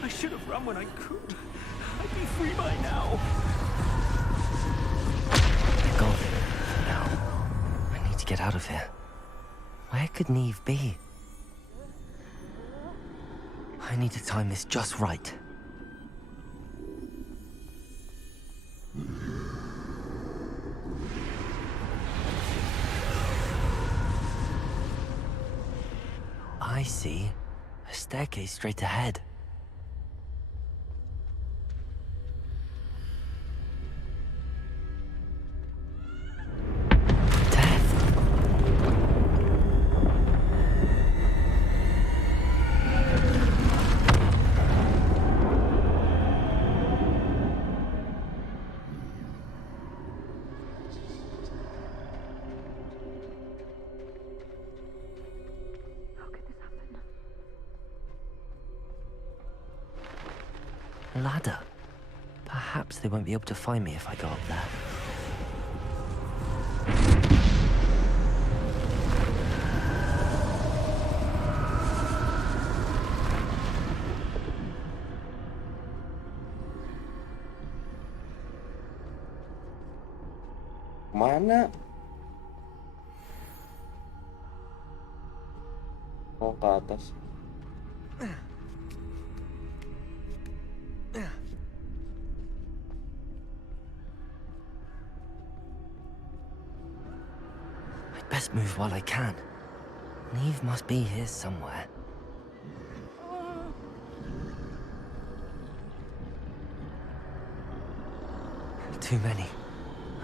I should have run when I could. I'd be free by now. Gone. Now, I need to get out of here. Where could Neve be? I need to time this just right. I see. A staircase straight ahead. ladder. Perhaps they won't be able to find me if I go up there. Mana? Oh, ke atas. I'd best move while I can. Neve must be here somewhere. Too many.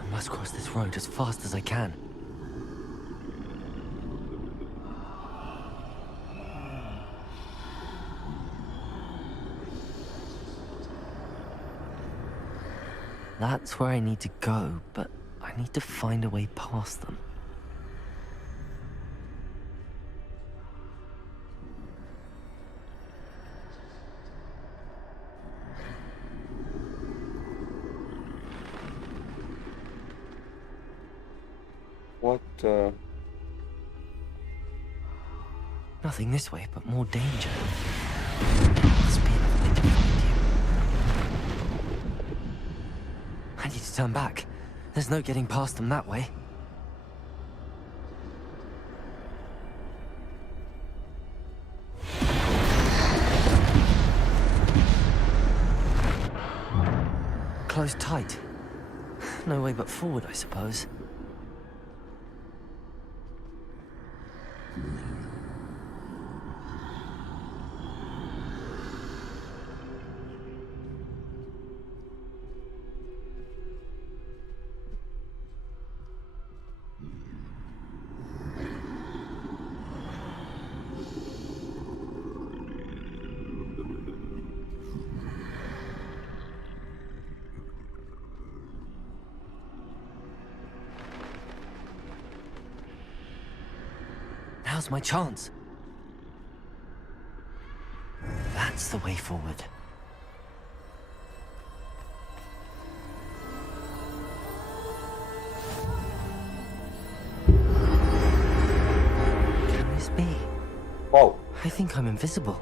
I must cross this road as fast as I can. That's where I need to go, but I need to find a way past them. What? Nothing this way, but more danger. There must be another way to find you. I need to turn back. There's no getting past them that way. Closed tight. No way but forward, I suppose. Now's my chance. That's the way forward. Can this be? Wow. I think I'm invisible.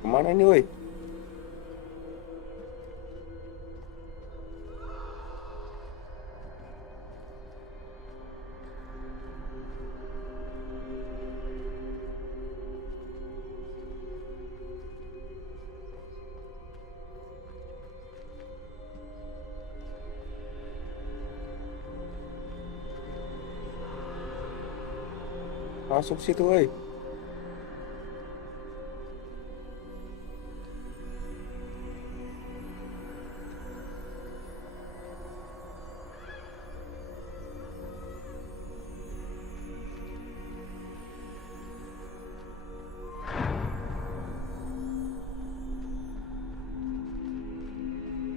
Kemana ini, woi? Masuk situ, woi.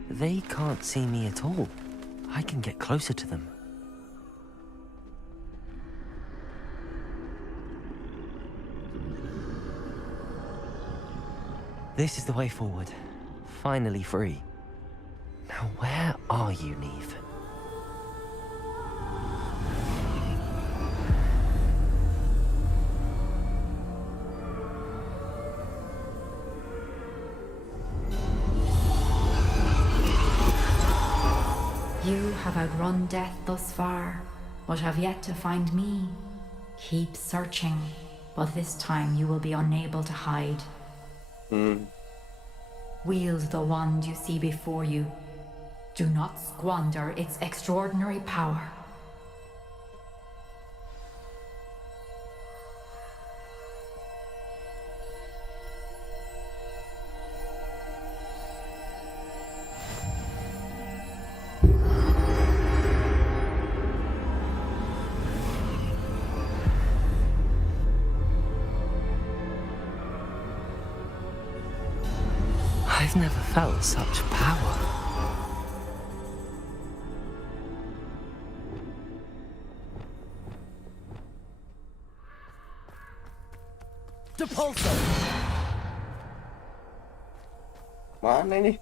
They can't see me at all. I can get closer to them. This is the way forward. Finally free. Now where are you, Neve? You have outrun death thus far, but have yet to find me. Keep searching, but this time you will be unable to hide. Wield the wand you see before you. Do not squander its extraordinary power. I've never felt such power. Depulso. Mana ini?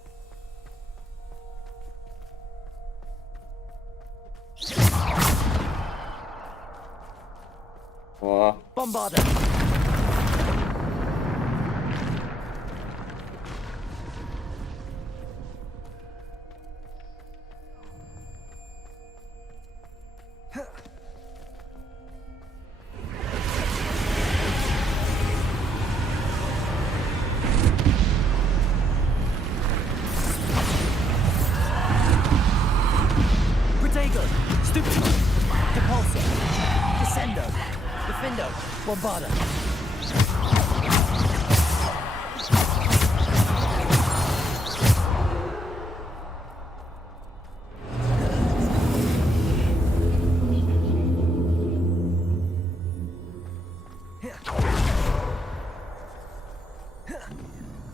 Wah. Bombarda. Protego. Stupid. Depulso. Descendo. Defendo. Bombarda.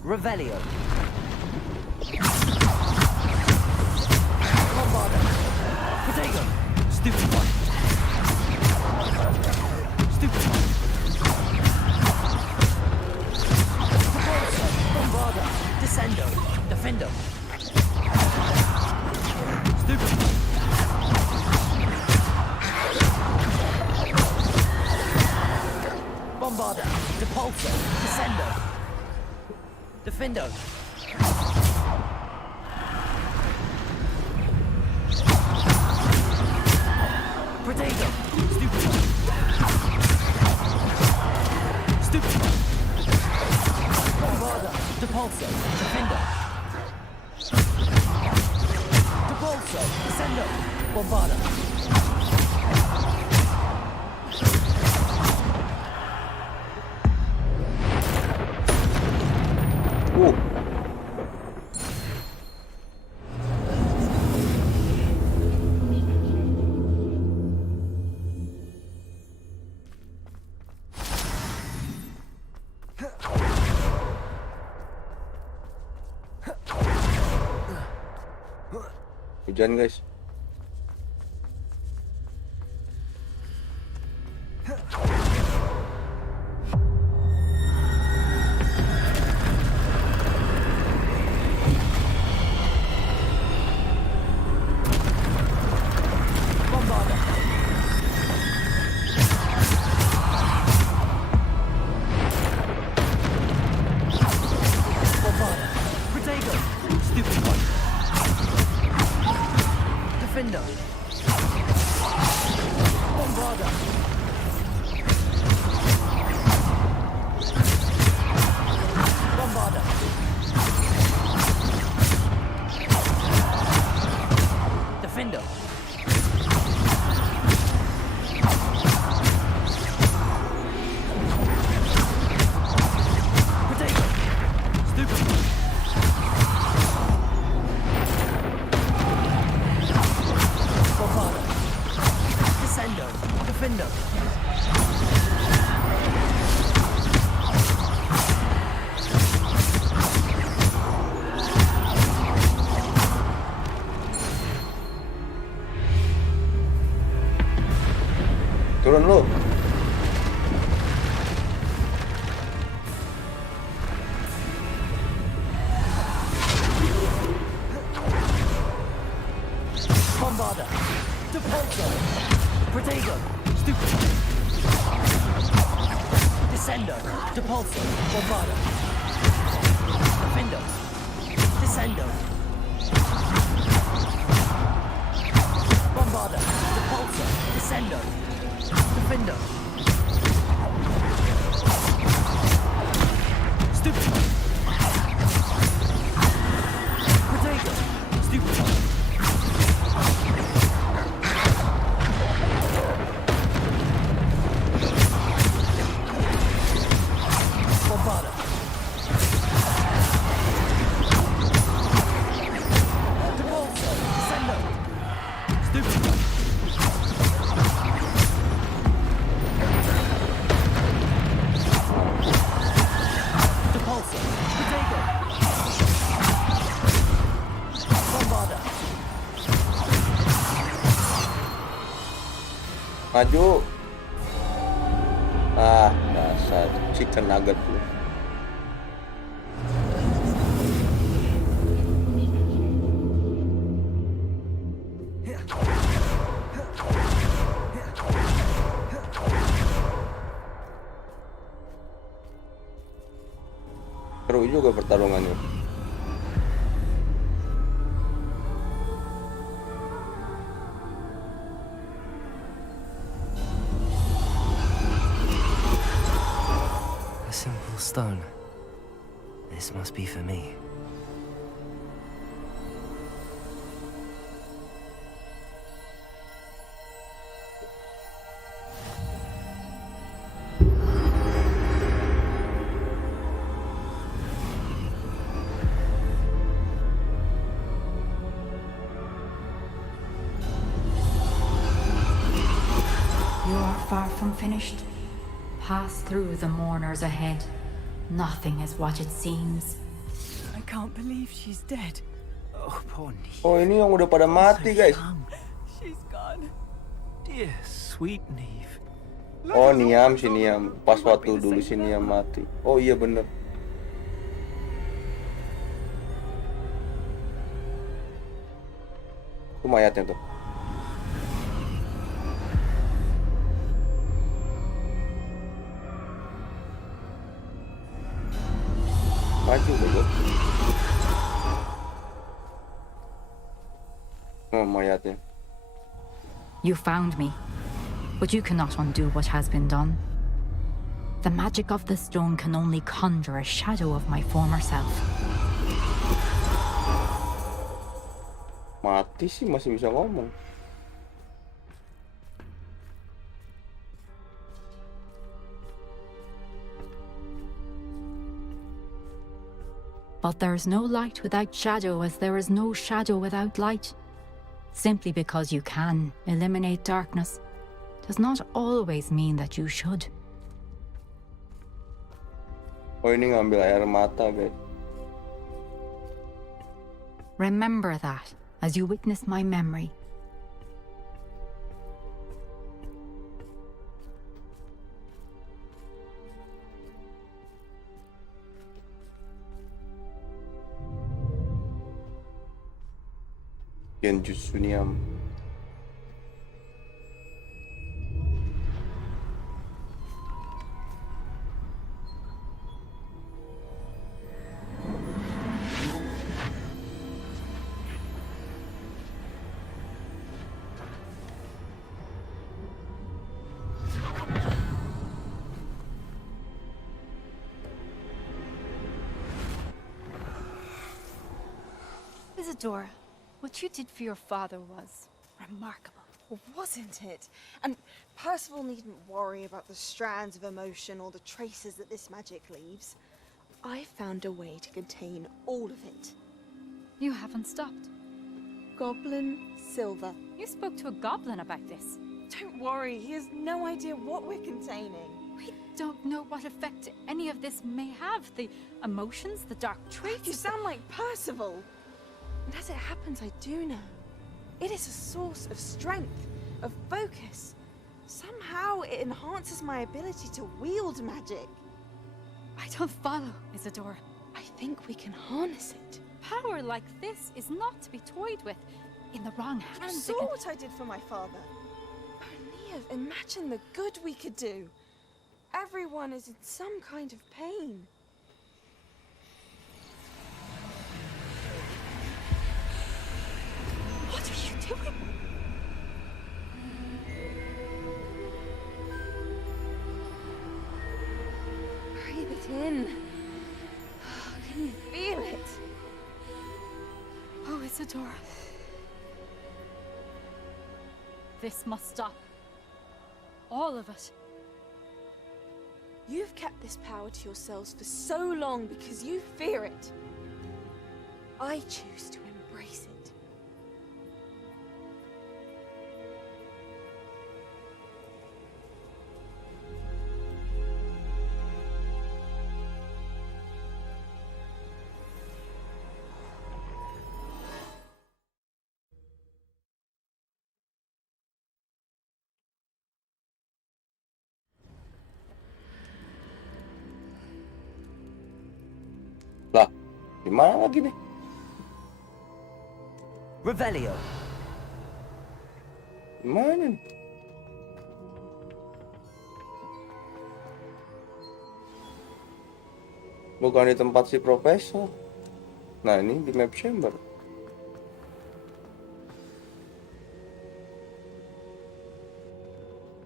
Revelio. Bombarda. Protego. Stupid one. Stupid one. Bombarda. Descendo. Defendo. Stupid one. Bombarda. Depulso. Descendo. Defendo. Protego. Stupid one. Stupid one. Bombarda. Depulso. Defendo. Depulso. Descendo. Bombarda. Hujan guys. Defender. Bombarda. Bombarda. Defender. Potato. Stupid. Bombarda. Descendo. Defender. Turun lu. Bombarda. Depulso. Protego. Stupid. Descendo. Depulso. Bombarda. Defendo. Descendo. Bombarda. Depulso. Descendo. Defendo. Stupid. Protego. Stupid. Bombarda. Depulso. Descendo. Stupid. Depulso. Protego. Bombarda. Maju. Ah, das. Dasar chicken nugget lu. Seru juga pertarungannya. A simple stone. This must be for me. You are far from finished. Pass through the mourners ahead. Nothing is what it seems. I can't believe she's dead. Oh, poor Neve. Oh, ini yang udah pada mati, guys. She's gone. Dear, sweet Neve. Oh, Niam si Niam. Pas waktu dulu si Niam mati. Oh iya bener. Itu mayatnya tuh. Maju bego. Oh, mayatnya. You found me, but you cannot undo what has been done. The magic of the stone can only conjure a shadow of my former self. Mati sih masih bisa ngomong. But there is no light without shadow, as there is no shadow without light. Simply because you can eliminate darkness does not always mean that you should. Oh, ini ngambil air mata, guys. Remember that as you witness my memory. Genjutsu Niam. Isadora, what you did for your father was remarkable. Well, wasn't it? And Percival needn't worry about the strands of emotion or the traces that this magic leaves. I found a way to contain all of it. You haven't stopped. Goblin Silver. You spoke to a goblin about this. Don't worry, he has no idea what we're containing. We don't know what effect any of this may have. The emotions, the dark traits. You sound like Percival. And as it happens, I do know. It is a source of strength, of focus. Somehow it enhances my ability to wield magic. I don't follow, Isadora. I think we can harness it. Power like this is not to be toyed with. In the wrong You hands, saw what I did for my father. Oh, Neve, imagine the good we could do. Everyone is in some kind of pain. What are you doing? Breathe it in. Can you feel it? Oh, Isadora. This must stop. All of it. You've kept this power to yourselves for so long because you fear it. I choose to embrace it. Gimana lagi nih? Revelio. Gimana nih? Bukan di tempat si profesor. Nah, ini di map chamber.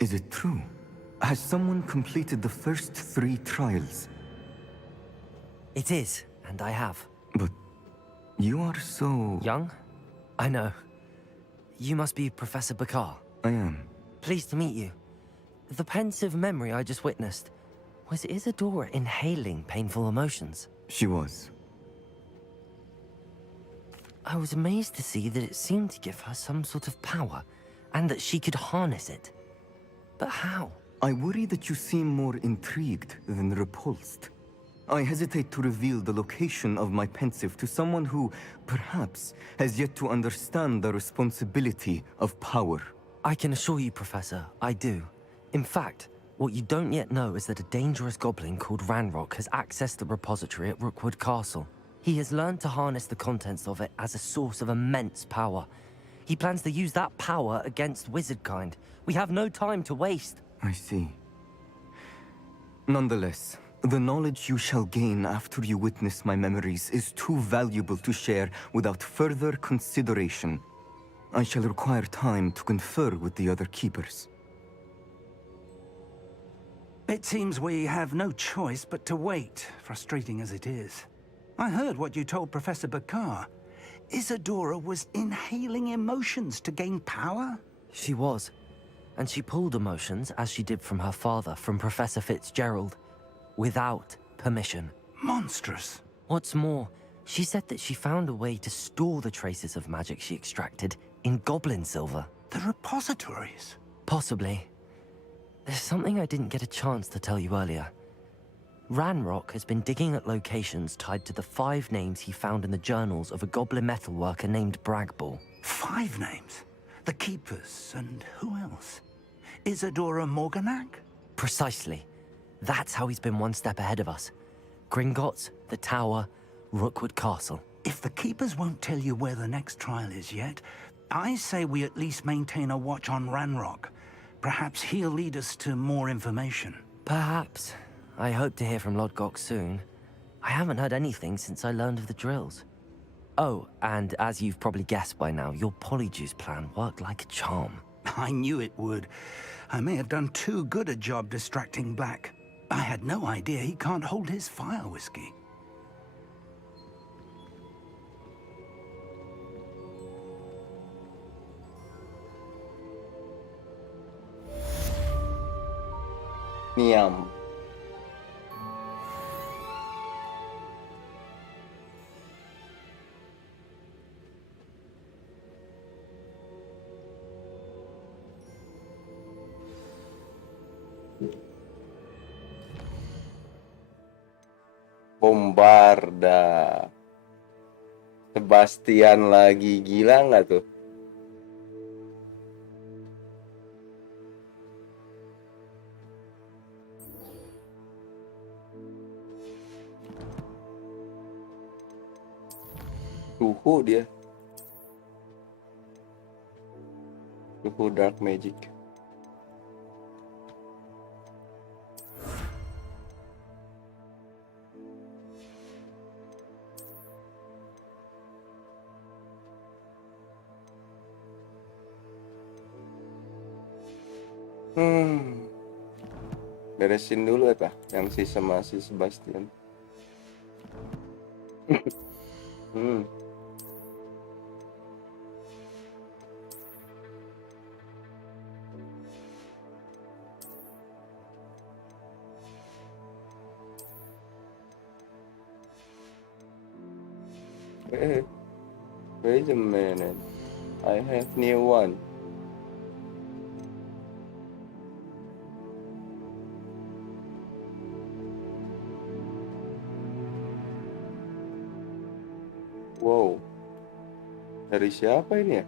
Is it true? Has someone completed the first 3 trials? It is, and I have. But you are so... Young? I know. You must be Professor Bakar. I am. Pleased to meet you. The pensive memory I just witnessed, was Isadora inhaling painful emotions? She was. I was amazed to see that it seemed to give her some sort of power, and that she could harness it. But how? I worry that you seem more intrigued than repulsed. I hesitate to reveal the location of my pensive to someone who, perhaps, has yet to understand the responsibility of power. I can assure you, Professor, I do. In fact, what you don't yet know is that a dangerous goblin called Ranrock has accessed the repository at Rookwood Castle. He has learned to harness the contents of it as a source of immense power. He plans to use that power against wizardkind. We have no time to waste. I see. Nonetheless, the knowledge you shall gain after you witness my memories is too valuable to share without further consideration. I shall require time to confer with the other keepers. It seems we have no choice but to wait, frustrating as it is. I heard what you told Professor Bakar. Isadora was inhaling emotions to gain power? She was. And she pulled emotions, as she did from her father, from Professor Fitzgerald, without permission. Monstrous. What's more, she said that she found a way to store the traces of magic she extracted in goblin silver. The repositories? Possibly. There's something I didn't get a chance to tell you earlier. Ranrock has been digging at locations tied to the 5 names he found in the journals of a goblin metalworker named Bragball. 5 names? The Keepers, and who else? Isadora Morganac? Precisely. That's how he's been one step ahead of us. Gringotts, the Tower, Rookwood Castle. If the Keepers won't tell you where the next trial is yet, I say we at least maintain a watch on Ranrock. Perhaps he'll lead us to more information. Perhaps. I hope to hear from Lodgok soon. I haven't heard anything since I learned of the drills. Oh, and as you've probably guessed by now, your Polyjuice plan worked like a charm. I knew it would. I may have done too good a job distracting Black. I had no idea he can't hold his fire whiskey. Niam. Bombarda. Sebastian lagi gila nggak tuh? Suhu dia. Suhu Dark Magic. Beresin dulu ya Pak, yang si sama si Sebastian. Wait a minute. I have new one. Wow. Dari siapa ini ya?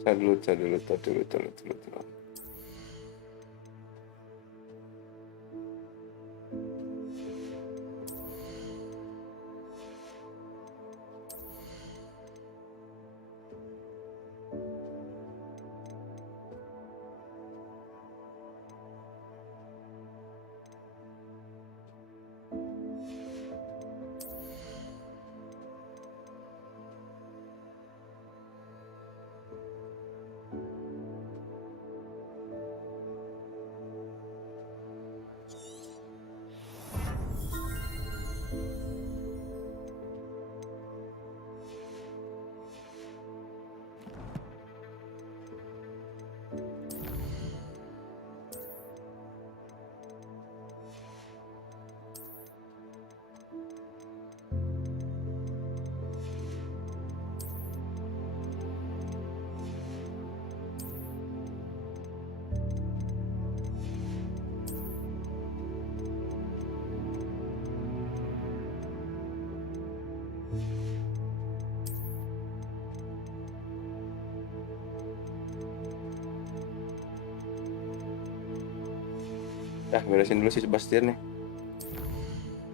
Tar dulu. Beresin dulu si Sebastian nih.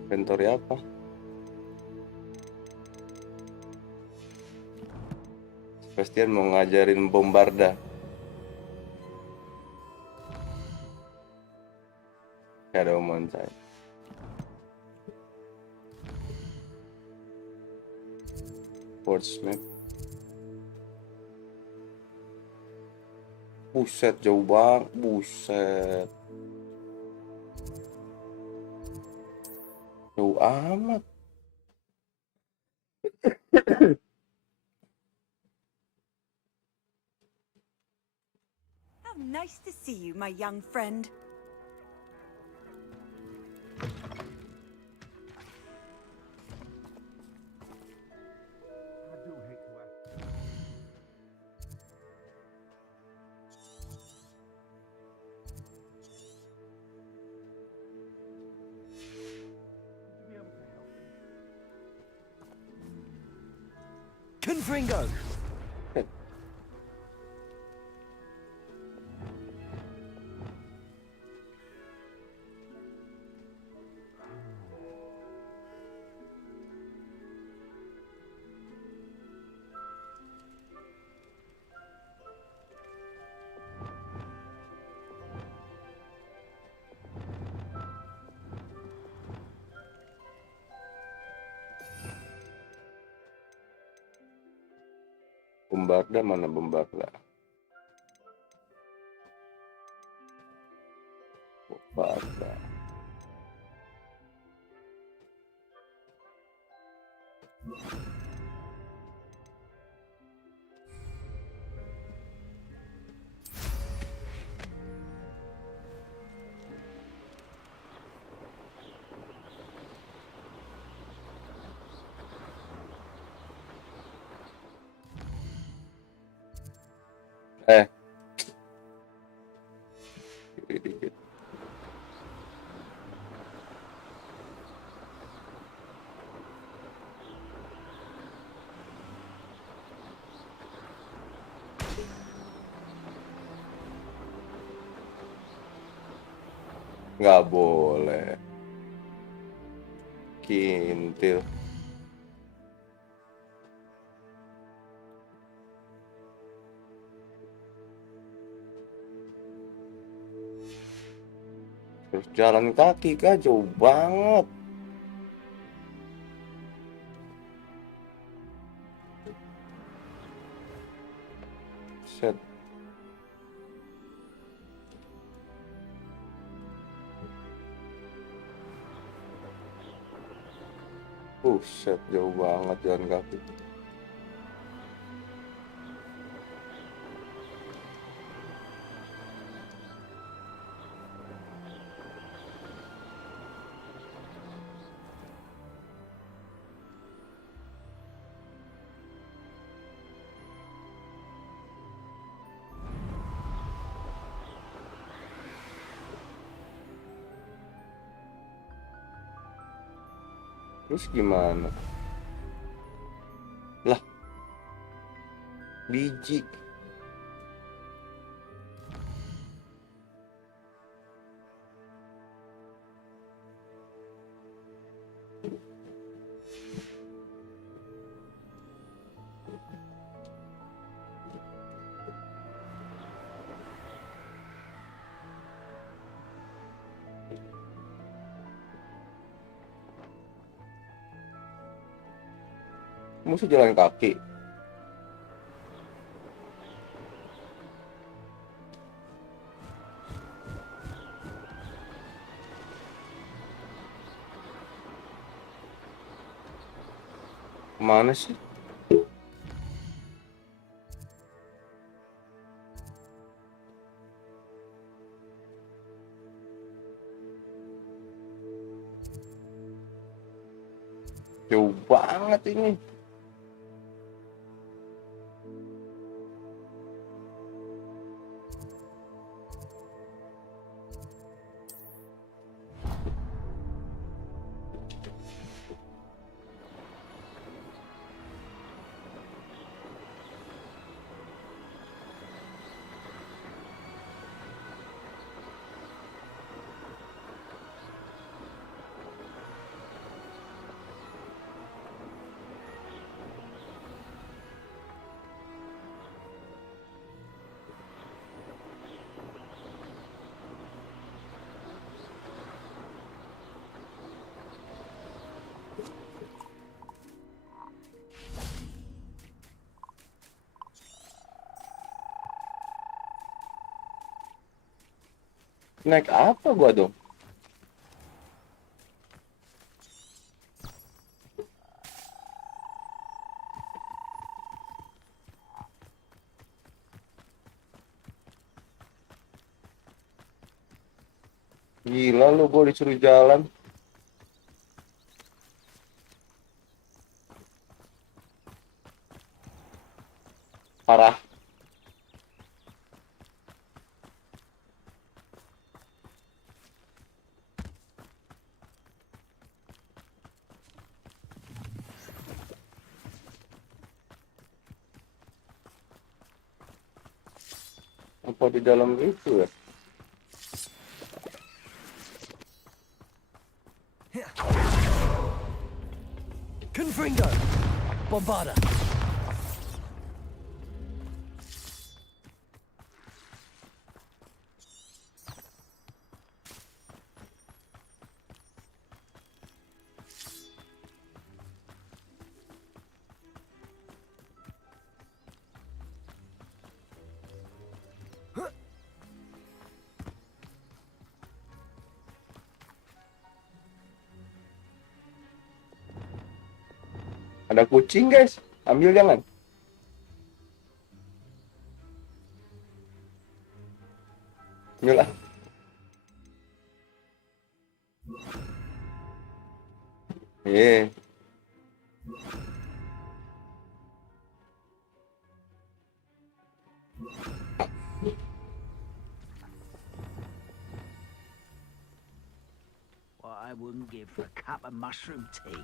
Inventory apa? Sebastian mau ngajarin bombarda. Ada omongan saya. Sportsman. Buset, jauh banget. Buset. Jauh amat. How nice to see you, my young friend. Confringo! Bombarda mana bombarda? Bombarda. Dikit. Nggak boleh. Kintil. Terus jalan kaki kah, jauh banget. Set. Set, jauh banget jalan kaki. Terus gimana? Lah, biji. Mesti jalan kaki. Kemana sih? Jauh banget ini. Naik apa gua dong? Gila lu, gua disuruh jalan. Parah. Apa di dalam itu ya? Confringo! Bombarda! Ada kucing guys, ambil jangan. Ambil lah. What I wouldn't give for a cup of mushroom tea.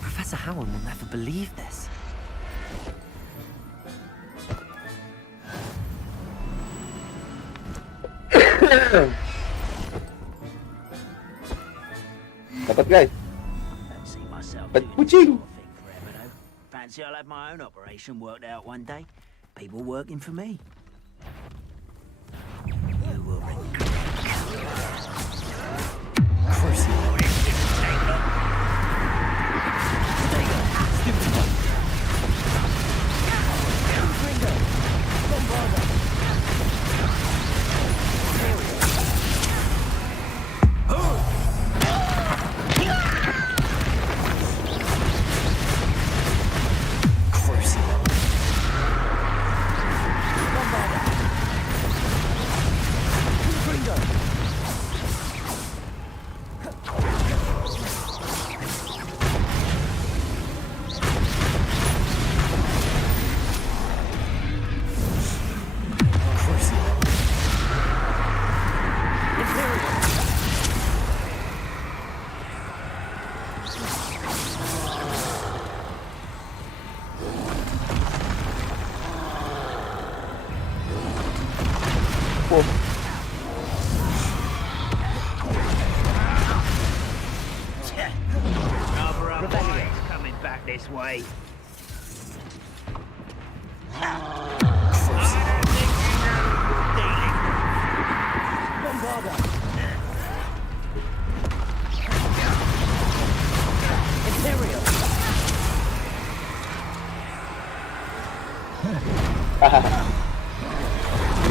Professor Howard will never believe this. Dapat guys. Dapat kucing. Fancy I'll have my own operation worked out one day. People working for me. You will regret.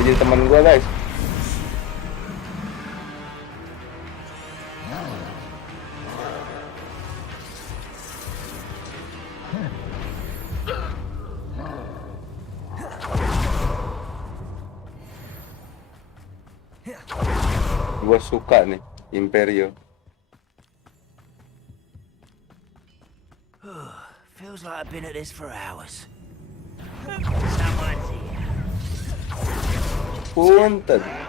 jadi teman gua, guys. Gua suka nih Imperio. Feels like I've been at this for hours. Someone's here. Punten.